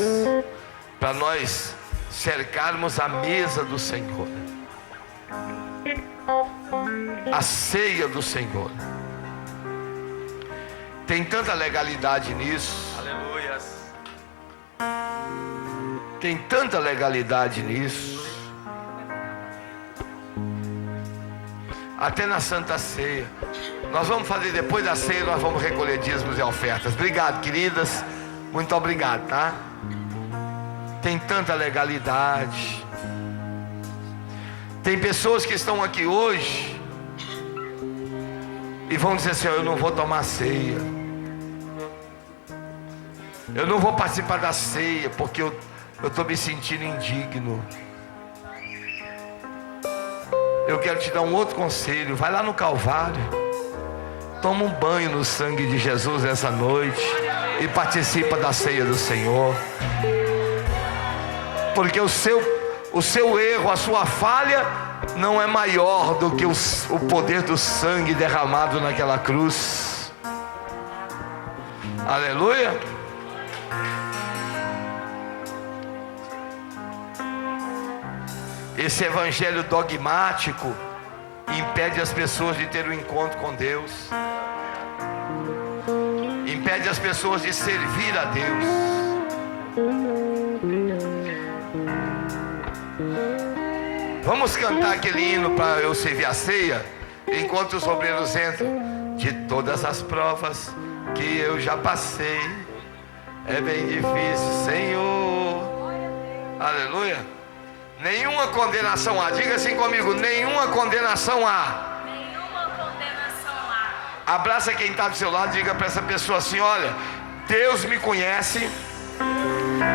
para nós cercarmos a mesa do Senhor, a ceia do Senhor. Tem tanta legalidade nisso. Aleluias. Tem tanta legalidade nisso. Até na Santa Ceia. Nós vamos fazer depois da ceia, nós vamos recolher dízimos e ofertas. Obrigado, queridas. Muito obrigado, tá? Tem tanta legalidade. Tem pessoas que estão aqui hoje e vão dizer assim: eu não vou tomar ceia, eu não vou participar da ceia porque eu estou me sentindo indigno. Eu quero te dar um outro conselho. Vai lá no Calvário, toma um banho no sangue de Jesus essa noite e participa da ceia do Senhor. Porque o seu erro, a sua falha não é maior do que o poder do sangue derramado naquela cruz. Aleluia. Esse evangelho dogmático impede as pessoas de ter um encontro com Deus, impede as pessoas de servir a Deus. Vamos cantar aquele hino para eu servir a ceia, enquanto os obreiros entram. De todas as provas que eu já passei, é bem difícil, Senhor. Aleluia. Nenhuma condenação há. Diga assim comigo: nenhuma condenação há. Nenhuma condenação há. Abraça quem está do seu lado, diga para essa pessoa assim: olha, Deus me conhece.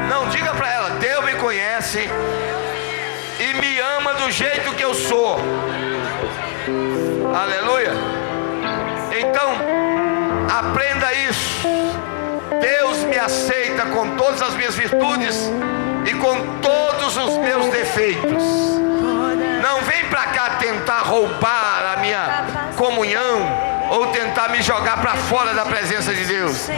Não, diga para ela: Deus me conhece e me ama do jeito que eu sou. Aleluia. Então, aprenda isso. Deus me aceita com todas as minhas virtudes e com todos os meus defeitos. Não vem para cá tentar roubar a minha comunhão ou tentar me jogar para fora da presença de Deus,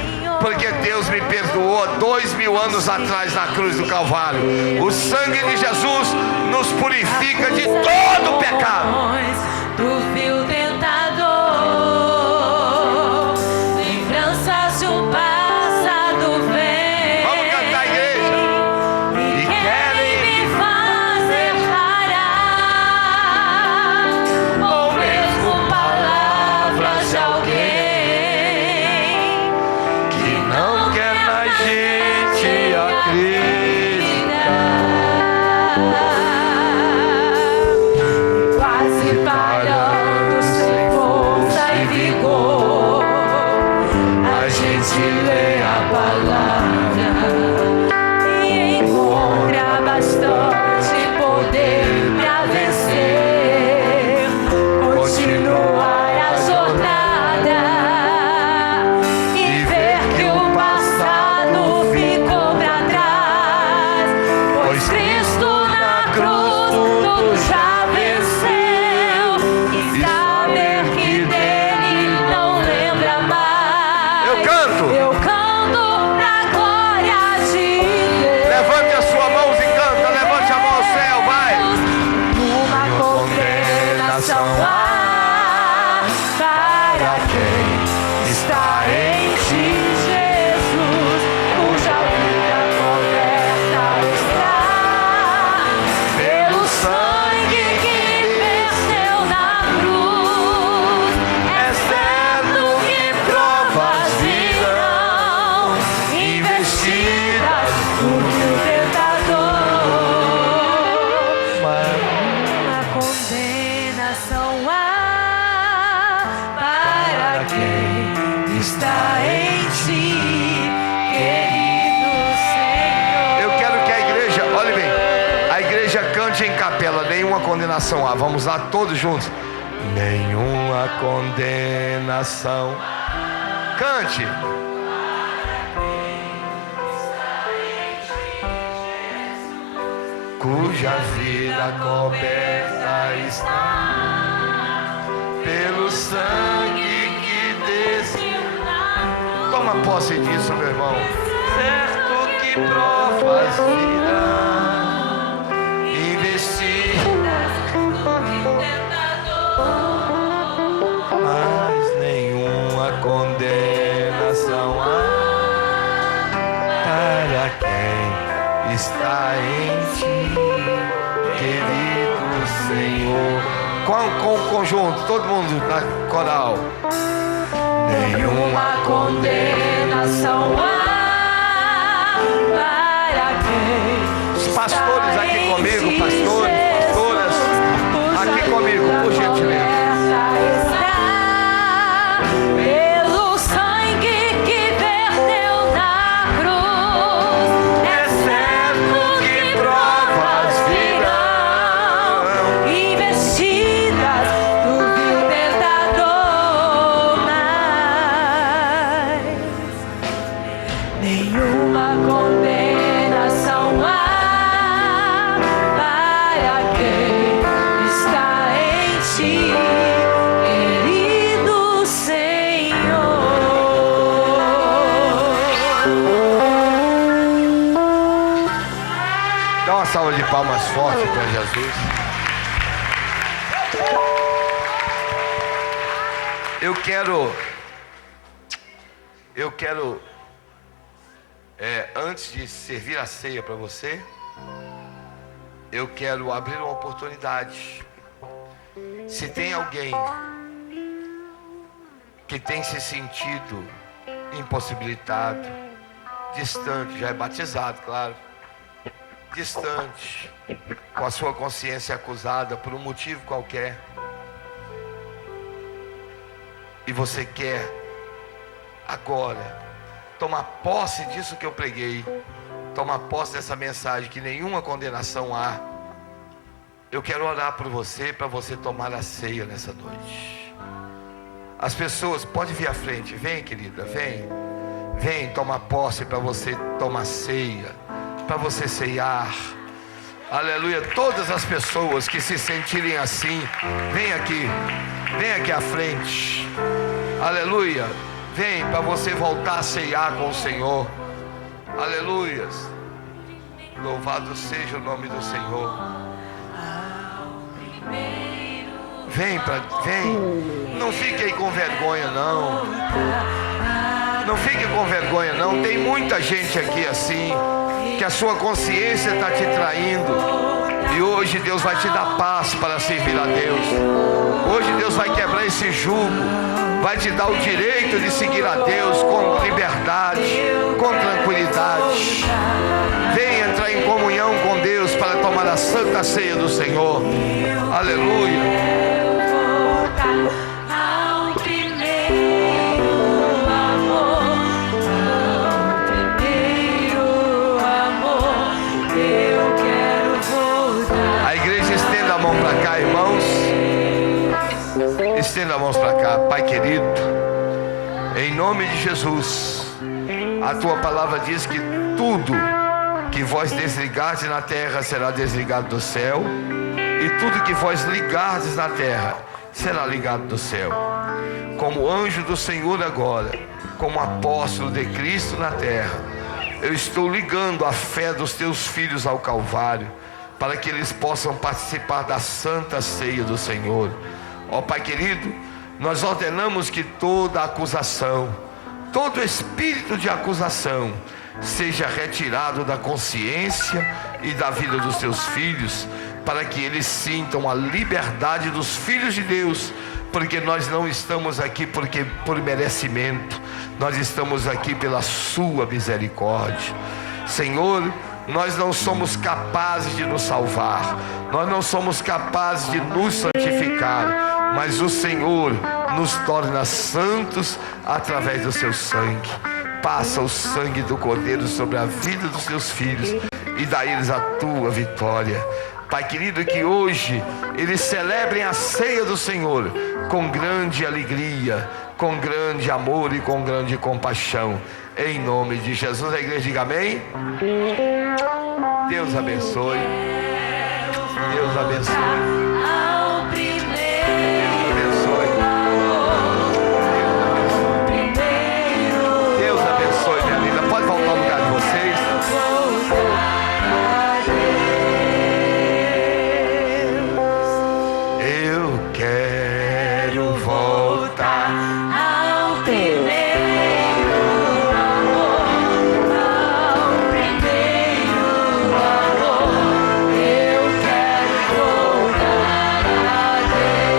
porque Deus me perdoou 2000 anos atrás na cruz do Calvário. O sangue de Jesus nos purifica de todo o pecado. Do vil tentador, lembranças de um passado vem. Vamos cantar, igreja. E querem me fazer parar, ou mesmo palavras de alguém Que não quer na gente acreditar. quase parando sem força e vigor. A gente lê a palavra e encontra bastante poder para vencer, continuar a jornada e ver que o passado ficou para trás, pois Cristo na cruz tudo já venceu, e saber que dele não lembra mais. Eu canto. Eu canto pra glória de Deus. Levante as suas mãos e canta. Levante a mão ao céu, vai. Uma condenação há para quem está em ti, Jesus, cuja vida coberta está pelo sangue que venceu na cruz. É certo que provas virão, investidas do vil tentador. Uma condenação há para quem está em ti, querido Senhor. Eu quero que a igreja, olhe bem, a igreja cante em capela. Nenhuma condenação há. Vamos lá todos juntos. Nenhuma condenação. Cante. Cuja vida coberta está pelo sangue que desceu. posse disso, meu irmão. Certo que provas Virão investidas, mas nenhuma condenação há para quem está em ti, querido Senhor. Com o conjunto, todo mundo na coral. Nenhuma condenação há para quem Os pastores aqui comigo, pastores, pastoras, aqui comigo, por gentileza. Pelo sangue que verteu na cruz, é certo que provas virão, investidas do vil tentador, mas nenhuma condenação há para quem está em ti, querido Senhor. Dá uma salva de palmas forte para Jesus. Eu quero, antes de servir a ceia para você, eu quero abrir uma oportunidade. Se tem alguém que tem se sentido impossibilitado, distante, já é batizado, claro, distante, com a sua consciência acusada por um motivo qualquer, e você quer agora tomar posse disso que eu preguei, tomar posse dessa mensagem, que nenhuma condenação há, eu quero orar por você, para você tomar a ceia nessa noite. As pessoas, pode vir à frente, vem querida, vem tomar posse para você tomar ceia, para você ceiar. Aleluia. Todas as pessoas que se sentirem assim, vem aqui à frente. Aleluia. Vem para você voltar a ceiar com o Senhor. Aleluia. Louvado seja o nome do Senhor. Vem. Não fique aí com vergonha, não. Não fique com vergonha, não. Tem muita gente aqui assim, que a sua consciência está te traindo. E hoje Deus vai te dar paz para servir a Deus. Hoje Deus vai quebrar esse jugo, vai te dar o direito de seguir a Deus com liberdade, com tranquilidade. Vem entrar em comunhão com Deus para tomar a santa ceia do Senhor. Aleluia. Estenda as mãos para cá. Pai querido, em nome de Jesus, a tua palavra diz que tudo que vós desligardes na terra será desligado do céu, e tudo que vós ligardes na terra será ligado do céu. Como anjo do Senhor agora, como apóstolo de Cristo na terra, eu estou ligando a fé dos teus filhos ao Calvário, para que eles possam participar da santa ceia do Senhor. Ó Pai querido, nós ordenamos que toda acusação, todo espírito de acusação seja retirado da consciência e da vida dos teus filhos, para que eles sintam a liberdade dos filhos de Deus, porque nós não estamos aqui por merecimento, nós estamos aqui pela sua misericórdia. Senhor, nós não somos capazes de nos salvar, nós não somos capazes de nos santificar, mas o Senhor nos torna santos através do seu sangue. Passa o sangue do Cordeiro sobre a vida dos teus filhos e dá a eles a tua vitória. Pai querido, que hoje eles celebrem a ceia do Senhor com grande alegria, com grande amor e com grande compaixão, em nome de Jesus. A igreja diga amém. Deus abençoe. Deus abençoe. Deus abençoe. Eu quero voltar ao primeiro amor, ao primeiro amor. Eu quero voltar a Deus.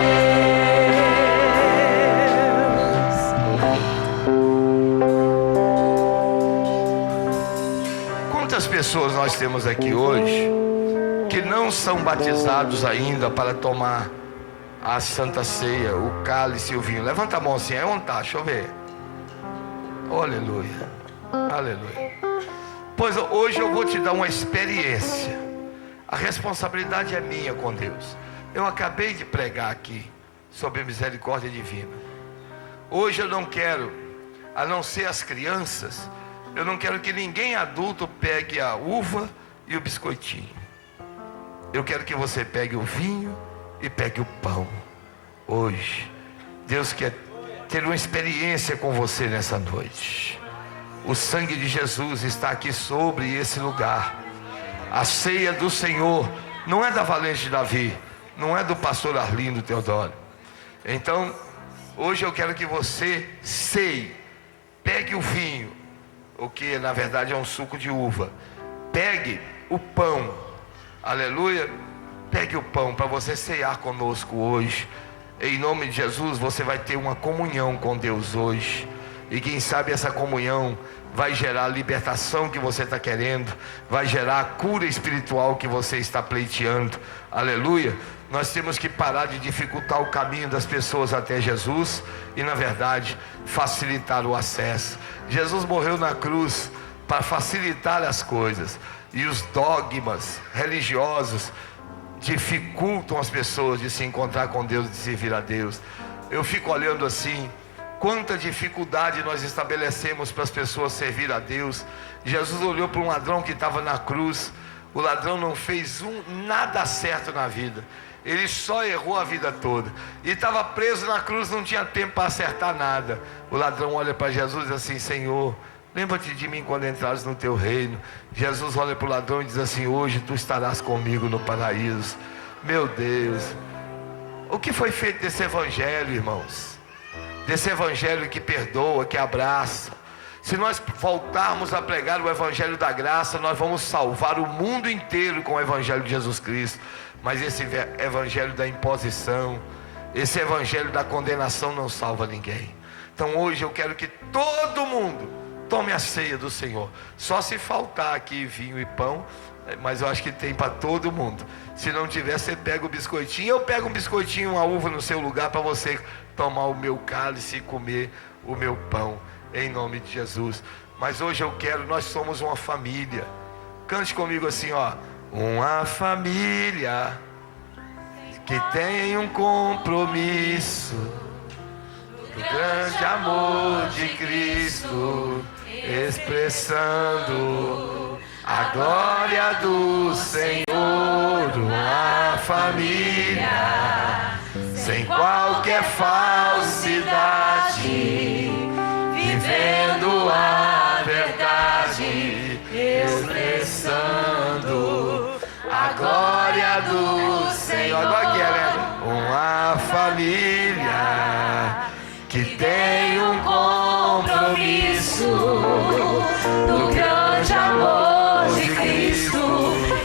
Quantas pessoas nós temos aqui hoje que não são batizados ainda para tomar a Santa Ceia, o cálice e o vinho? Levanta a mão assim, é onde está? Deixa eu ver. Oh, aleluia, aleluia. Pois hoje eu vou te dar uma experiência. A responsabilidade é minha com Deus. Eu acabei de pregar aqui sobre a misericórdia divina. Hoje eu não quero, a não ser as crianças, eu não quero que ninguém adulto pegue a uva e o biscoitinho. Eu quero que você pegue o vinho e pegue o pão. Hoje, Deus quer ter uma experiência com você nessa noite. O sangue de Jesus está aqui sobre esse lugar. A ceia do Senhor não é da Valente Davi, não é do pastor Arlindo Teodoro. Então, hoje eu quero que você ceie, pegue o vinho, o que na verdade é um suco de uva, pegue o pão, aleluia, pegue o pão para você ceiar conosco hoje. Em nome de Jesus, você vai ter uma comunhão com Deus hoje. E quem sabe essa comunhão vai gerar a libertação que você está querendo, vai gerar a cura espiritual que você está pleiteando. Aleluia. Nós temos que parar de dificultar o caminho das pessoas até Jesus e, na verdade, facilitar o acesso. Jesus morreu na cruz para facilitar as coisas. E os dogmas religiosos dificultam as pessoas de se encontrar com Deus, de servir a Deus. Eu fico olhando assim, quanta dificuldade nós estabelecemos para as pessoas servir a Deus. Jesus olhou para um ladrão que estava na cruz. O ladrão não fez nada certo na vida, ele só errou a vida toda, e estava preso na cruz, não tinha tempo para acertar nada. O ladrão olha para Jesus e diz assim: Senhor, lembra-te de mim quando entrares no teu reino. Jesus olha para o ladrão e diz assim: hoje tu estarás comigo no paraíso. Meu Deus, o que foi feito desse evangelho, irmãos? Desse evangelho que perdoa, que abraça. Se nós voltarmos a pregar o evangelho da graça, nós vamos salvar o mundo inteiro com o evangelho de Jesus Cristo. Mas esse evangelho da imposição, esse evangelho da condenação não salva ninguém. Então hoje eu quero que todo mundo tome a ceia do Senhor. Só se faltar aqui vinho e pão, mas eu acho que tem para todo mundo. Se não tiver, você pega o biscoitinho. Eu pego um biscoitinho, uma uva no seu lugar, para você tomar o meu cálice e comer o meu pão, em nome de Jesus. Mas hoje eu quero, nós somos uma família. Cante comigo assim, ó: uma família que tem um compromisso do grande amor de Cristo, expressando a glória do Senhor. Uma família sem qualquer falsidade, vivendo a verdade, expressando a glória do Senhor. Agora que é, uma família que tem um compromisso do grande amor de Cristo.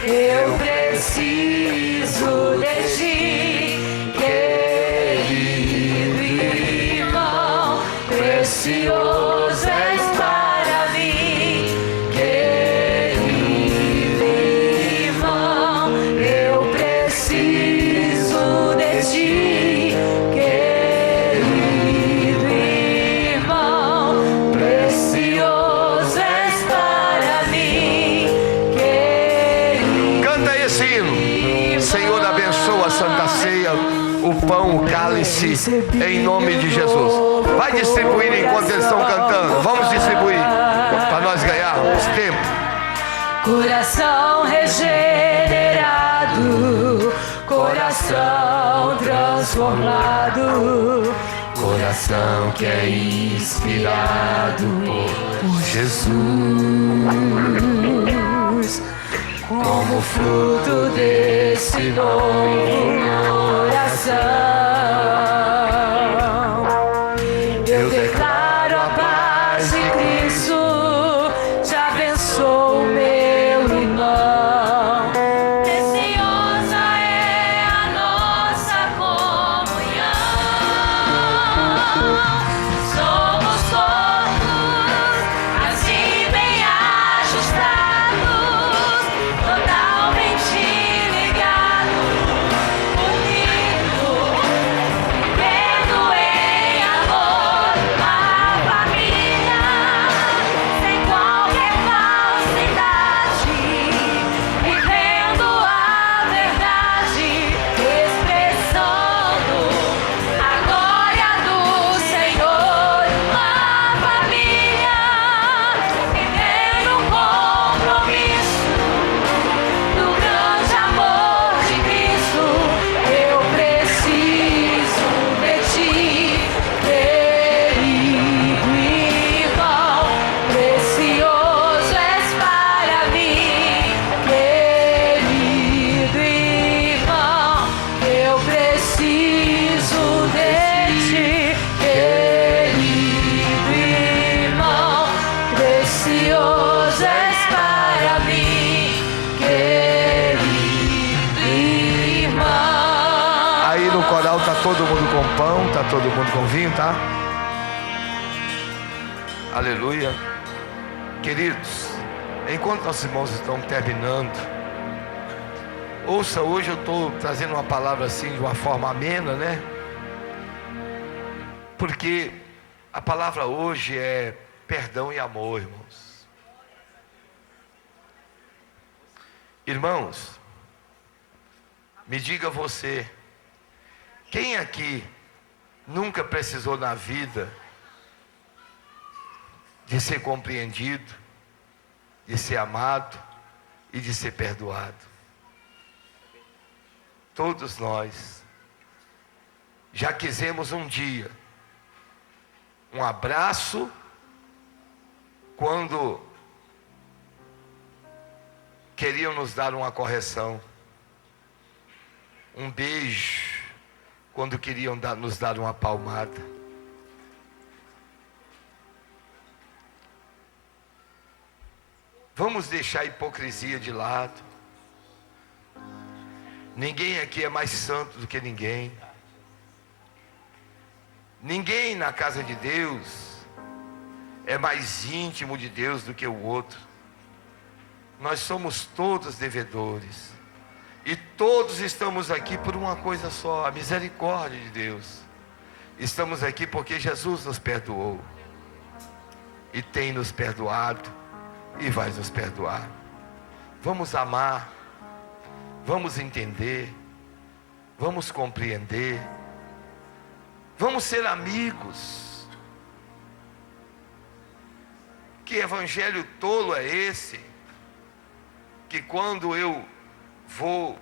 Eu preciso de ti, querido irmão, precioso és para mim, querido irmão, eu preciso de ti, querido irmão, precioso és para mim, querido. Canta esse hino. Senhor, abençoa a Santa Ceia, o pão, o cálice, em nome de Jesus. Vai distribuindo enquanto eles estão cantando. Vamos distribuir para nós ganharmos tempo. Coração regenerado, coração transformado, coração que é inspirado por Jesus, como fruto desse novo coração. Eu declaro a paz de Cristo, te abençoo, meu irmão. Preciosa é a nossa comunhão. Somos corpos, assim bem ajustados, totalmente ligados, unidos, vivendo em amor, a família, sem qualquer falsidade, vivendo a verdade, expressando a glória do Senhor, uma família, vivendo um compromisso do grande amor de Cristo. Eu preciso de ti, querido irmão, precioso és para mim, querido irmão, eu preciso de ti, querido irmão, precioso és para mim, querido irmão. Aí no coral tá todo mundo com pão, tá todo mundo com vinho, tá? Aleluia. Queridos, enquanto nossos irmãos estão terminando, ouça, hoje eu estou trazendo uma palavra assim de uma forma amena, né? Porque a palavra hoje é perdão e amor, irmãos. Irmãos, me diga você, quem aqui nunca precisou na vida de ser compreendido, de ser amado e de ser perdoado? Todos nós já quisemos um dia um abraço quando queriam nos dar uma correção, um beijo quando queriam nos dar uma palmada. Vamos deixar a hipocrisia de lado. Ninguém aqui é mais santo do que ninguém. Ninguém na casa de Deus é mais íntimo de Deus do que o outro. Nós somos todos devedores. E todos estamos aqui por uma coisa só, a misericórdia de Deus. Estamos aqui porque Jesus nos perdoou. E tem nos perdoado. E vai nos perdoar. Vamos amar. Vamos entender. Vamos compreender. Vamos ser amigos. Que evangelho tolo é esse? Que quando eu vou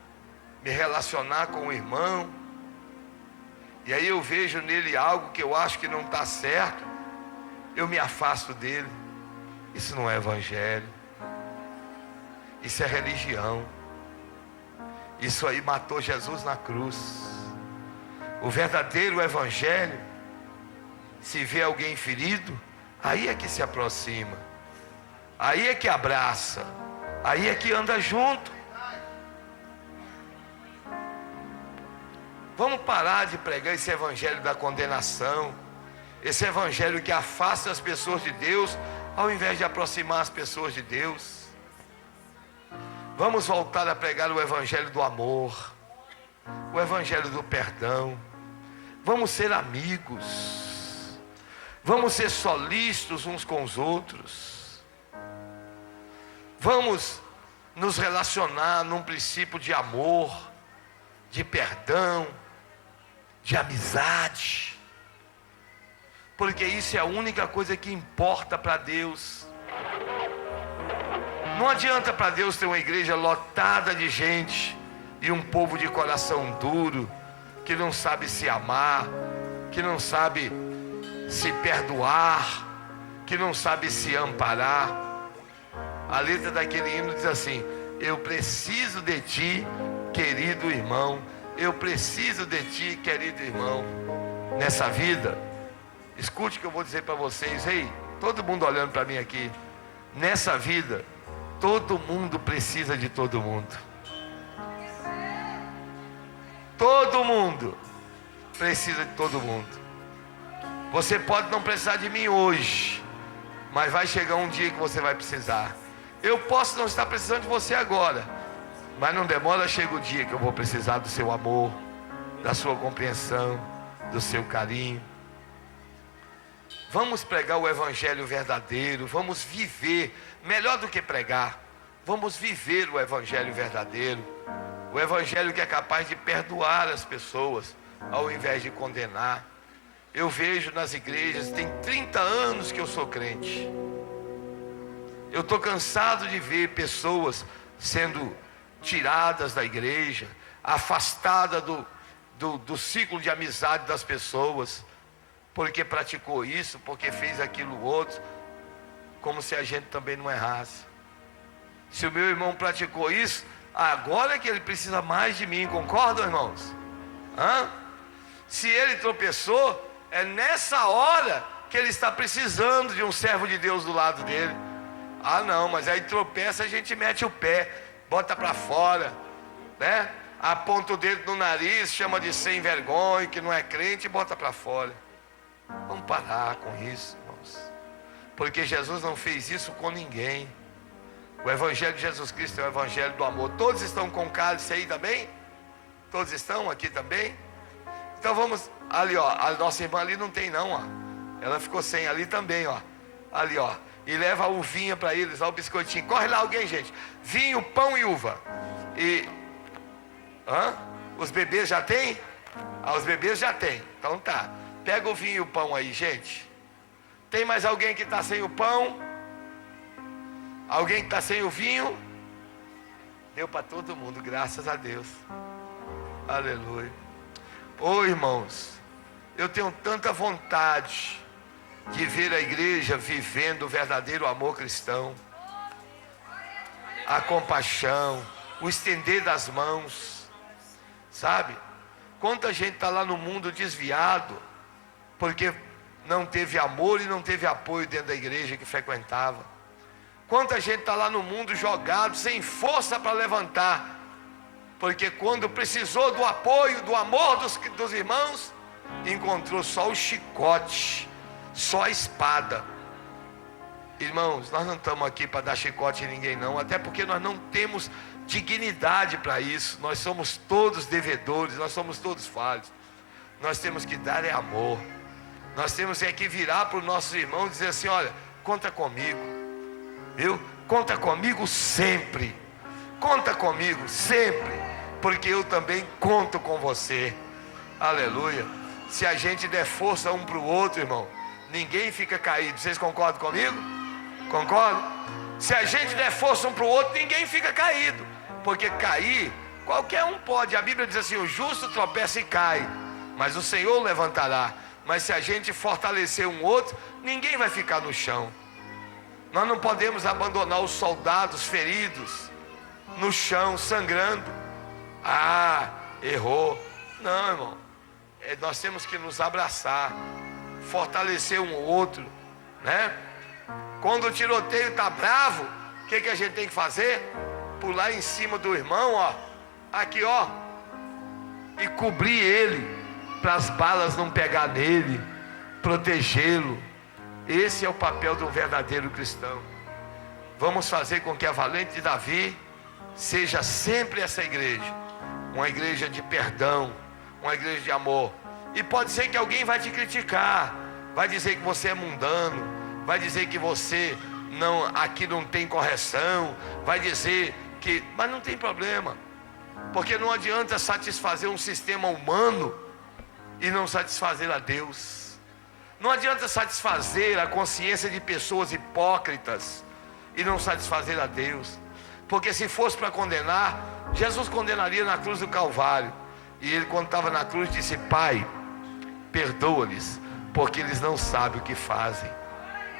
me relacionar com o irmão, e aí eu vejo nele algo que eu acho que não está certo, eu me afasto dele. Isso não é evangelho. Isso é religião. Isso aí matou Jesus na cruz. O verdadeiro evangelho, se vê alguém ferido, aí é que se aproxima, aí é que abraça, aí é que anda junto. Vamos parar de pregar esse evangelho da condenação, esse evangelho que afasta as pessoas de Deus, ao invés de aproximar as pessoas de Deus. Vamos voltar a pregar o evangelho do amor, o evangelho do perdão. Vamos ser amigos, vamos ser solícitos uns com os outros, vamos nos relacionar num princípio de amor, de perdão, de amizade, porque isso é a única coisa que importa para Deus. Não adianta para Deus ter uma igreja lotada de gente e um povo de coração duro, que não sabe se amar, que não sabe se perdoar, que não sabe se amparar. A letra daquele hino diz assim: eu preciso de ti, querido irmão, Eu preciso de ti, querido irmão, nessa vida. Escute o que eu vou dizer para vocês. Ei, todo mundo olhando para mim aqui. Nessa vida, todo mundo precisa de todo mundo. Todo mundo precisa de todo mundo. Você pode não precisar de mim hoje, mas vai chegar um dia que você vai precisar. Eu posso não estar precisando de você agora, mas não demora, chega o dia que eu vou precisar do seu amor, da sua compreensão, do seu carinho. Vamos pregar o evangelho verdadeiro, vamos viver, melhor do que pregar, vamos viver o evangelho verdadeiro. O evangelho que é capaz de perdoar as pessoas, ao invés de condenar. Eu vejo nas igrejas, tem 30 anos que eu sou crente. Eu estou cansado de ver pessoas sendo tiradas da igreja, afastadas do ciclo de amizade das pessoas, porque praticou isso, porque fez aquilo outro, como se a gente também não errasse. Se o meu irmão praticou isso, agora é que ele precisa mais de mim, concordam, irmãos? Se ele tropeçou, é nessa hora que ele está precisando de um servo de Deus do lado dele. Ah não, mas aí tropeça, a gente mete o pé, bota para fora, né? Aponta o dedo no nariz, chama de sem vergonha, que não é crente, e bota para fora. Vamos parar com isso, irmãos, porque Jesus não fez isso com ninguém. O evangelho de Jesus Cristo é o evangelho do amor. Todos estão com cálice aí também? Todos estão aqui também? Então vamos, ali ó, a nossa irmã ali não tem não, ó. Ela ficou sem ali também, ó. Ali ó, e leva a uvinha para eles, ó, o biscoitinho. Corre lá alguém, gente. Vinho, pão e uva. E, os bebês já tem? Os bebês já tem, então tá. Pega o vinho e o pão aí, gente. Tem mais alguém que está sem o pão? Alguém que está sem o vinho? Deu para todo mundo, graças a Deus. Aleluia. Ô irmãos, eu tenho tanta vontade de ver a igreja vivendo o verdadeiro amor cristão, a compaixão, o estender das mãos, sabe? Quanta gente está lá no mundo desviado, porque não teve amor e não teve apoio dentro da igreja que frequentava. Quanta gente está lá no mundo jogado, sem força para levantar, porque quando precisou do apoio, do amor dos irmãos, encontrou só o chicote, só a espada. Irmãos, nós não estamos aqui para dar chicote em ninguém não, até porque nós não temos dignidade para isso. Nós somos todos devedores, nós somos todos falhos. Nós temos que dar amor. Nós temos que virar para os nossos irmãos e dizer assim: olha, conta comigo, viu? Conta comigo sempre. Conta comigo sempre, porque eu também conto com você. Aleluia. Se a gente der força um para o outro, irmão, ninguém fica caído. Vocês concordam comigo? Concordam? Se a gente der força um para o outro, ninguém fica caído, porque cair, qualquer um pode. A Bíblia diz assim: o justo tropeça e cai, mas o Senhor o levantará. Mas se a gente fortalecer um outro, ninguém vai ficar no chão. Nós não podemos abandonar os soldados feridos no chão, sangrando. Ah, errou. Não, irmão. Nós temos que nos abraçar, fortalecer um outro, né? Quando o tiroteio está bravo, o que a gente tem que fazer? Pular em cima do irmão, ó, aqui ó, e cobrir ele, para as balas não pegar nele, protegê-lo. Esse é o papel de um verdadeiro cristão. Vamos fazer com que a valente de Davi seja sempre essa igreja, uma igreja de perdão, uma igreja de amor. E pode ser que alguém vai te criticar, vai dizer que você é mundano, vai dizer que você não, aqui não tem correção, vai dizer que, mas não tem problema, porque não adianta satisfazer um sistema humano e não satisfazer a Deus. Não adianta satisfazer a consciência de pessoas hipócritas e não satisfazer a Deus, porque se fosse para condenar, Jesus condenaria na cruz do Calvário. E ele, quando estava na cruz, disse: Pai, perdoa-lhes, porque eles não sabem o que fazem.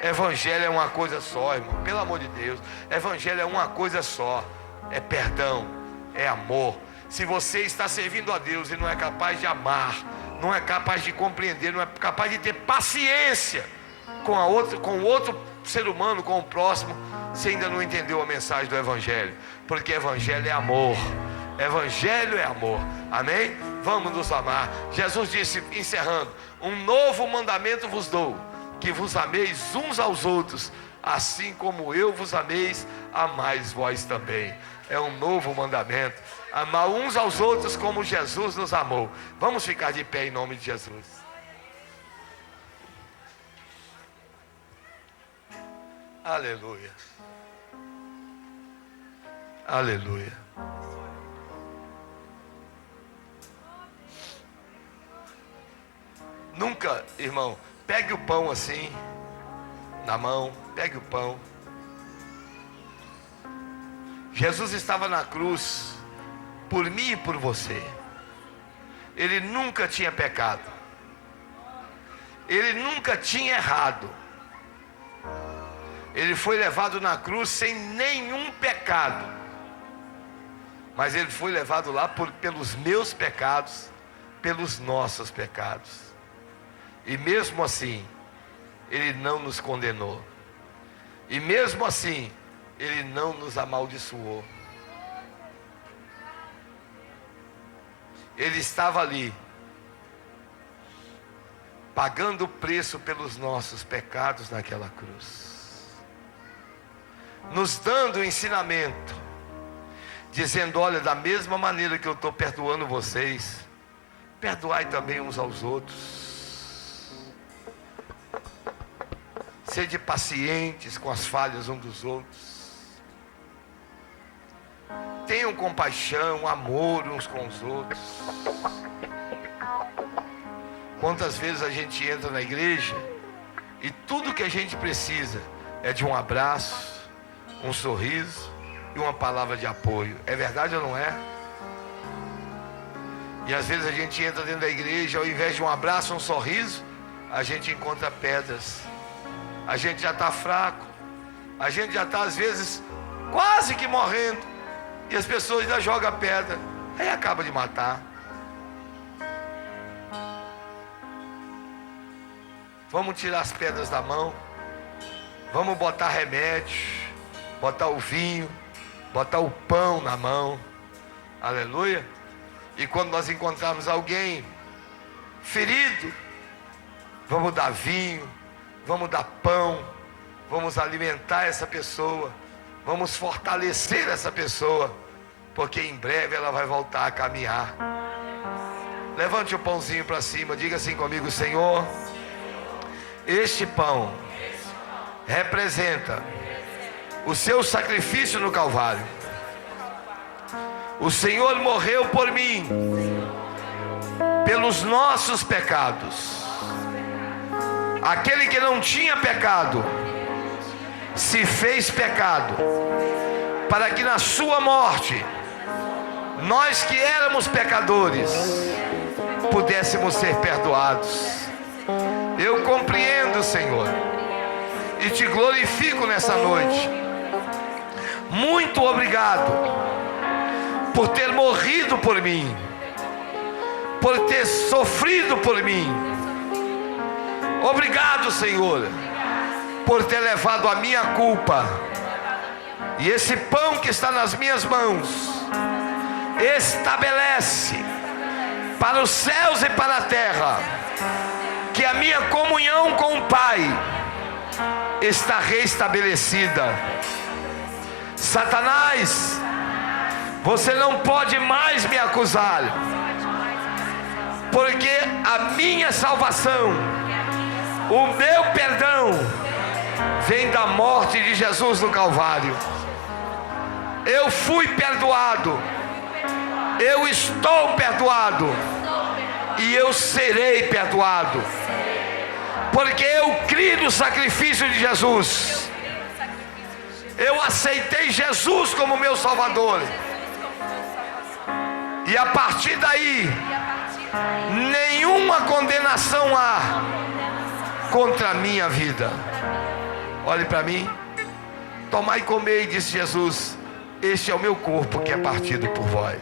Evangelho é uma coisa só, irmão, pelo amor de Deus. Evangelho é uma coisa só, é perdão, é amor. Se você está servindo a Deus e não é capaz de amar, não é capaz de compreender, não é capaz de ter paciência com o outro ser humano, com o próximo, você ainda não entendeu a mensagem do Evangelho. Porque Evangelho é amor. Evangelho é amor. Amém? Vamos nos amar. Jesus disse, encerrando: um novo mandamento vos dou, que vos ameis uns aos outros, assim como eu vos ameis, amais vós também. É um novo mandamento. Amar uns aos outros como Jesus nos amou. Vamos ficar de pé em nome de Jesus. Aleluia. Aleluia. Nunca, irmão, pegue o pão assim, na mão, pegue o pão. Jesus estava na cruz, por mim e por você. Ele nunca tinha pecado. Ele nunca tinha errado. Ele foi levado na cruz sem nenhum pecado. Mas ele foi levado lá pelos meus pecados, pelos nossos pecados. E mesmo assim, ele não nos condenou. E mesmo assim, ele não nos amaldiçoou. Ele estava ali, pagando o preço pelos nossos pecados naquela cruz, nos dando o ensinamento, dizendo: olha, da mesma maneira que eu estou perdoando vocês, perdoai também uns aos outros. Sede pacientes com as falhas uns dos outros. Tenham compaixão, amor uns com os outros. Quantas vezes a gente entra na igreja e tudo que a gente precisa é de um abraço, um sorriso e uma palavra de apoio. É verdade ou não é? E às vezes a gente entra dentro da igreja, ao invés de um abraço, um sorriso, a gente encontra pedras. A gente já está fraco. A gente já está às vezes quase que morrendo. E as pessoas ainda jogam pedra. Aí acaba de matar. Vamos tirar as pedras da mão. Vamos botar remédio, botar o vinho, botar o pão na mão. Aleluia. E quando nós encontrarmos alguém ferido, vamos dar vinho, vamos dar pão, vamos alimentar essa pessoa, vamos fortalecer essa pessoa, porque em breve ela vai voltar a caminhar. Levante o pãozinho para cima, diga assim comigo: Senhor, este pão representa o seu sacrifício no Calvário. O Senhor morreu por mim, pelos nossos pecados. Aquele que não tinha pecado se fez pecado, para que na sua morte, nós que éramos pecadores, pudéssemos ser perdoados. Eu compreendo, Senhor, e te glorifico nessa noite. Muito obrigado por ter morrido por mim, por ter sofrido por mim. Obrigado, Senhor, por ter levado a minha culpa. E esse pão que está nas minhas mãos estabelece para os céus e para a terra que a minha comunhão com o Pai está restabelecida. Satanás, você não pode mais me acusar, porque a minha salvação, o meu perdão, vem da morte de Jesus no Calvário. Eu fui perdoado, eu estou perdoado e eu serei perdoado, porque eu criei no sacrifício de Jesus. Eu aceitei Jesus como meu Salvador, e a partir daí nenhuma condenação há contra a minha vida. Olhe para mim. Tomai e comei, disse Jesus, este é o meu corpo que é partido por vós.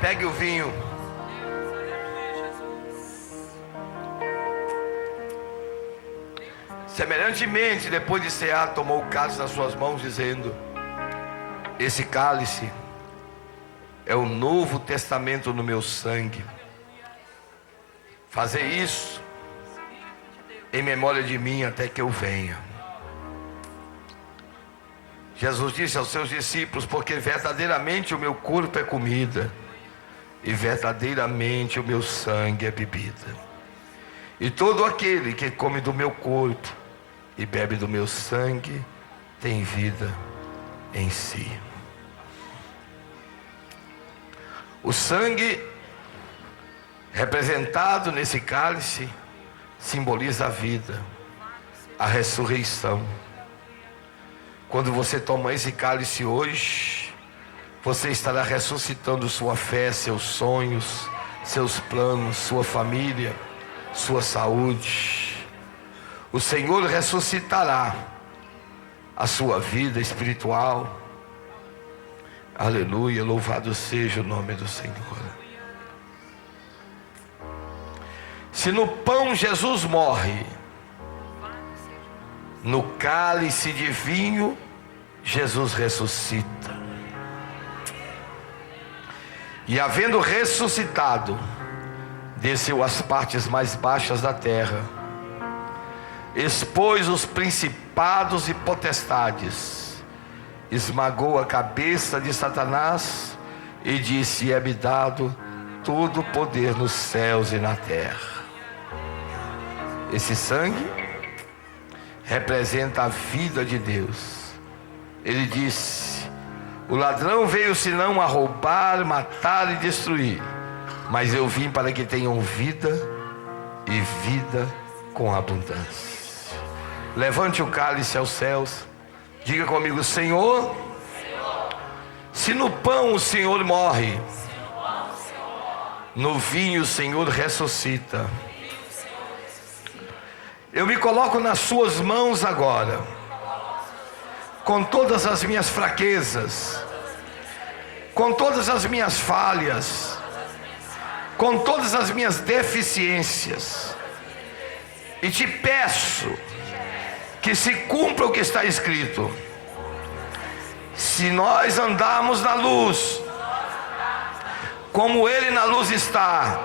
Pegue o vinho. Semelhantemente, depois de cear, tomou o cálice nas suas mãos, dizendo: esse cálice é o novo testamento no meu sangue. Fazer isso em memória de mim até que eu venha. Jesus disse aos seus discípulos: porque verdadeiramente o meu corpo é comida, e verdadeiramente o meu sangue é bebida. E todo aquele que come do meu corpo e bebe do meu sangue tem vida em si. O sangue representado nesse cálice simboliza a vida, a ressurreição. Quando você toma esse cálice hoje, você estará ressuscitando sua fé, seus sonhos, seus planos, sua família, sua saúde. O Senhor ressuscitará a sua vida espiritual. Aleluia, louvado seja o nome do Senhor. Se no pão Jesus morre, no cálice de vinho Jesus ressuscita. E havendo ressuscitado, desceu às partes mais baixas da terra, expôs os principados e potestades, esmagou a cabeça de Satanás e disse: é-me dado todo o poder nos céus e na terra. Esse sangue representa a vida de Deus. Ele disse: o ladrão veio senão a roubar, matar e destruir, mas eu vim para que tenham vida e vida com abundância. Levante o cálice aos céus, diga comigo: Senhor, se no pão o Senhor morre, no vinho o Senhor ressuscita, eu me coloco nas suas mãos agora, com todas as minhas fraquezas, com todas as minhas falhas, com todas as minhas deficiências, e te peço que se cumpra o que está escrito: se nós andarmos na luz, como Ele na luz está,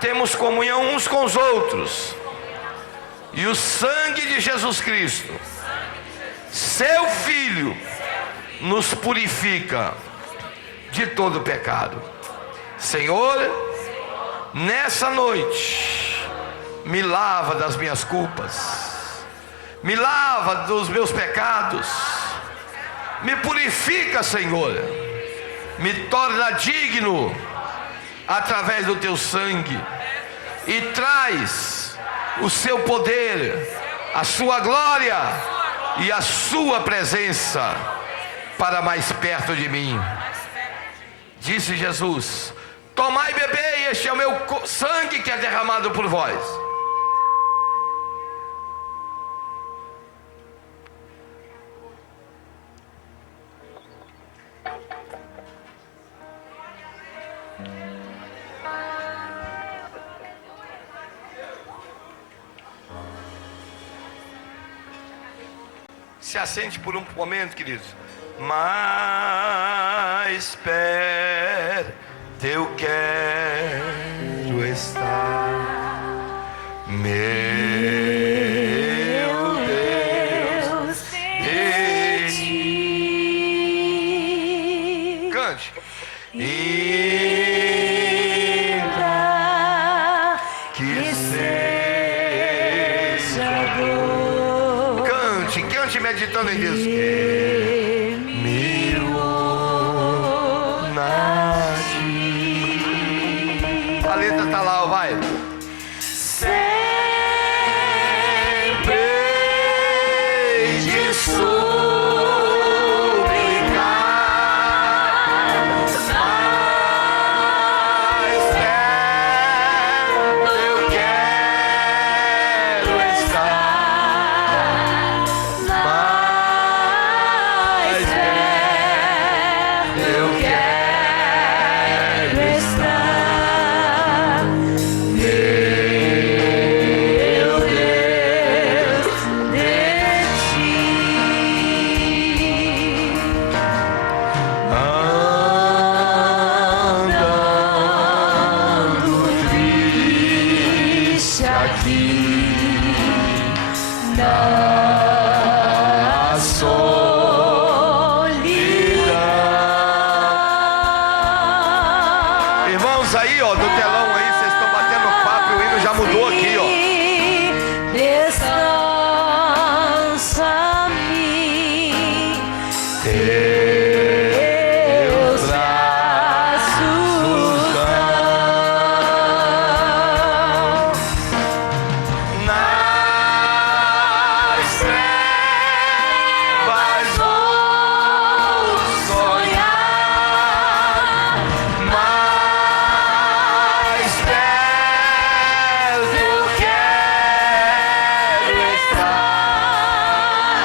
temos comunhão uns com os outros, e o sangue de Jesus Cristo, seu Filho, nos purifica de todo pecado. Senhor, nessa noite, me lava das minhas culpas, me lava dos meus pecados, me purifica, Senhor, me torna digno através do teu sangue, e traz o seu poder, a sua glória e a sua presença para mais perto de mim. Disse Jesus: tomai e bebei, este é o meu sangue que é derramado por vós. Se assente por um momento, queridos. Mais perto eu quero meu Deus, de ti. Cante. Ainda que seja dor, Cante meditando em Deus. me unagi. A letra tá lá, ó, vai. Sempre hei de suplicar, Mais perto eu quero estar. mais perto eu quero estar, meu Deus, de ti. Andando triste aqui na solidão. Irmãos aí, ó, do telão aí, vocês estão batendo papo e o hino já mudou aqui, ó. Descansa-me, teus braços dão. Nas trevas Vou sonhar mais perto eu quero estar.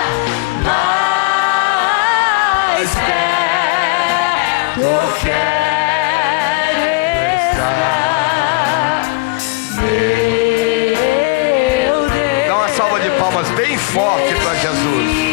mais perto eu quero estar, meu Deus. Dá uma salva de palmas bem forte para Jesus.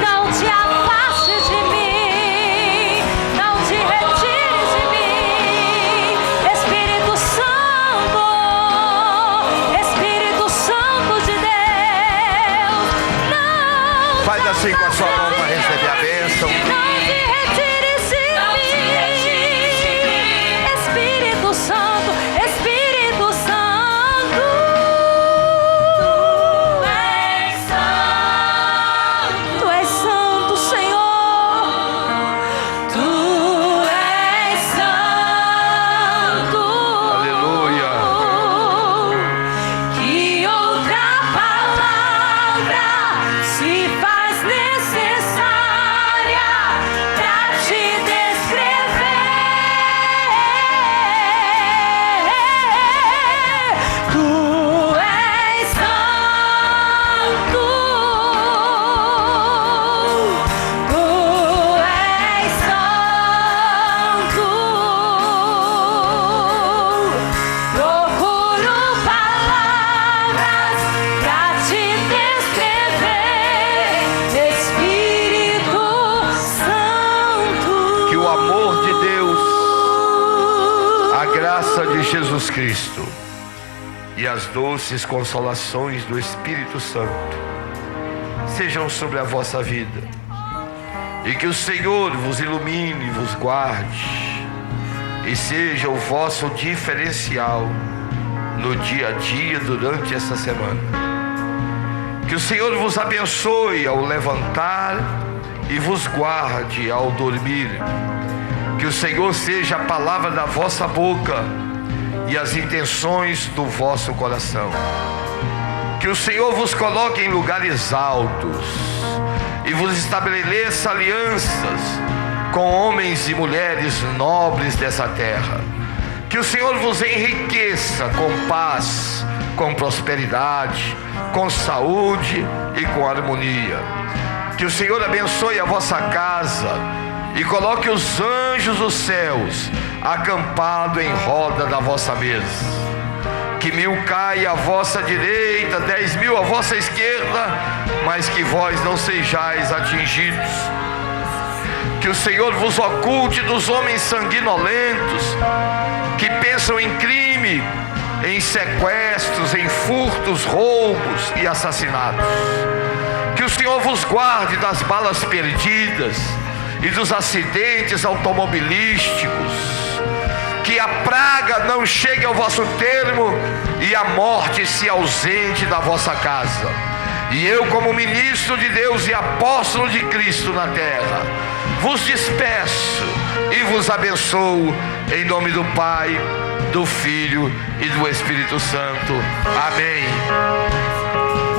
Não te afastes de mim, não te retires de mim, Espírito Santo de Deus. Não Faz assim com a sua mão para receber a bênção. Não te retires de mim, Espírito Santo, Espírito Santo. Tu és santo, Senhor. Tu és santo. Aleluia. Que outra palavra se faz necessária pra te descrever? Tu és santo. Tu és santo. Procuro palavras pra te descrever, Espírito Santo. Que o amor de Deus, a graça de Jesus Cristo e as doces consolações do Espírito Santo sejam sobre a vossa vida. E que o Senhor vos ilumine e vos guarde. E seja o vosso diferencial no dia a dia durante essa semana. Que o Senhor vos abençoe ao levantar e vos guarde ao dormir. Que o Senhor seja a palavra da vossa boca e as intenções do vosso coração. Que o Senhor vos coloque em lugares altos e vos estabeleça alianças com homens e mulheres nobres dessa terra. Que o Senhor vos enriqueça com paz, com prosperidade, com saúde e com harmonia. Que o Senhor abençoe a vossa casa e coloque os anjos dos céus acampados em roda da vossa mesa. que 1000 caia à vossa direita, 10.000 à vossa esquerda, mas que vós não sejais atingidos. Que o Senhor vos oculte dos homens sanguinolentos, que pensam em crime, em sequestros, em furtos, roubos e assassinatos. Que o Senhor vos guarde das balas perdidas e dos acidentes automobilísticos. Que a praga não chegue ao vosso termo e a morte se ausente da vossa casa. E eu, como ministro de Deus e apóstolo de Cristo na terra, vos despeço e vos abençoo em nome do Pai, do Filho e do Espírito Santo. Amém.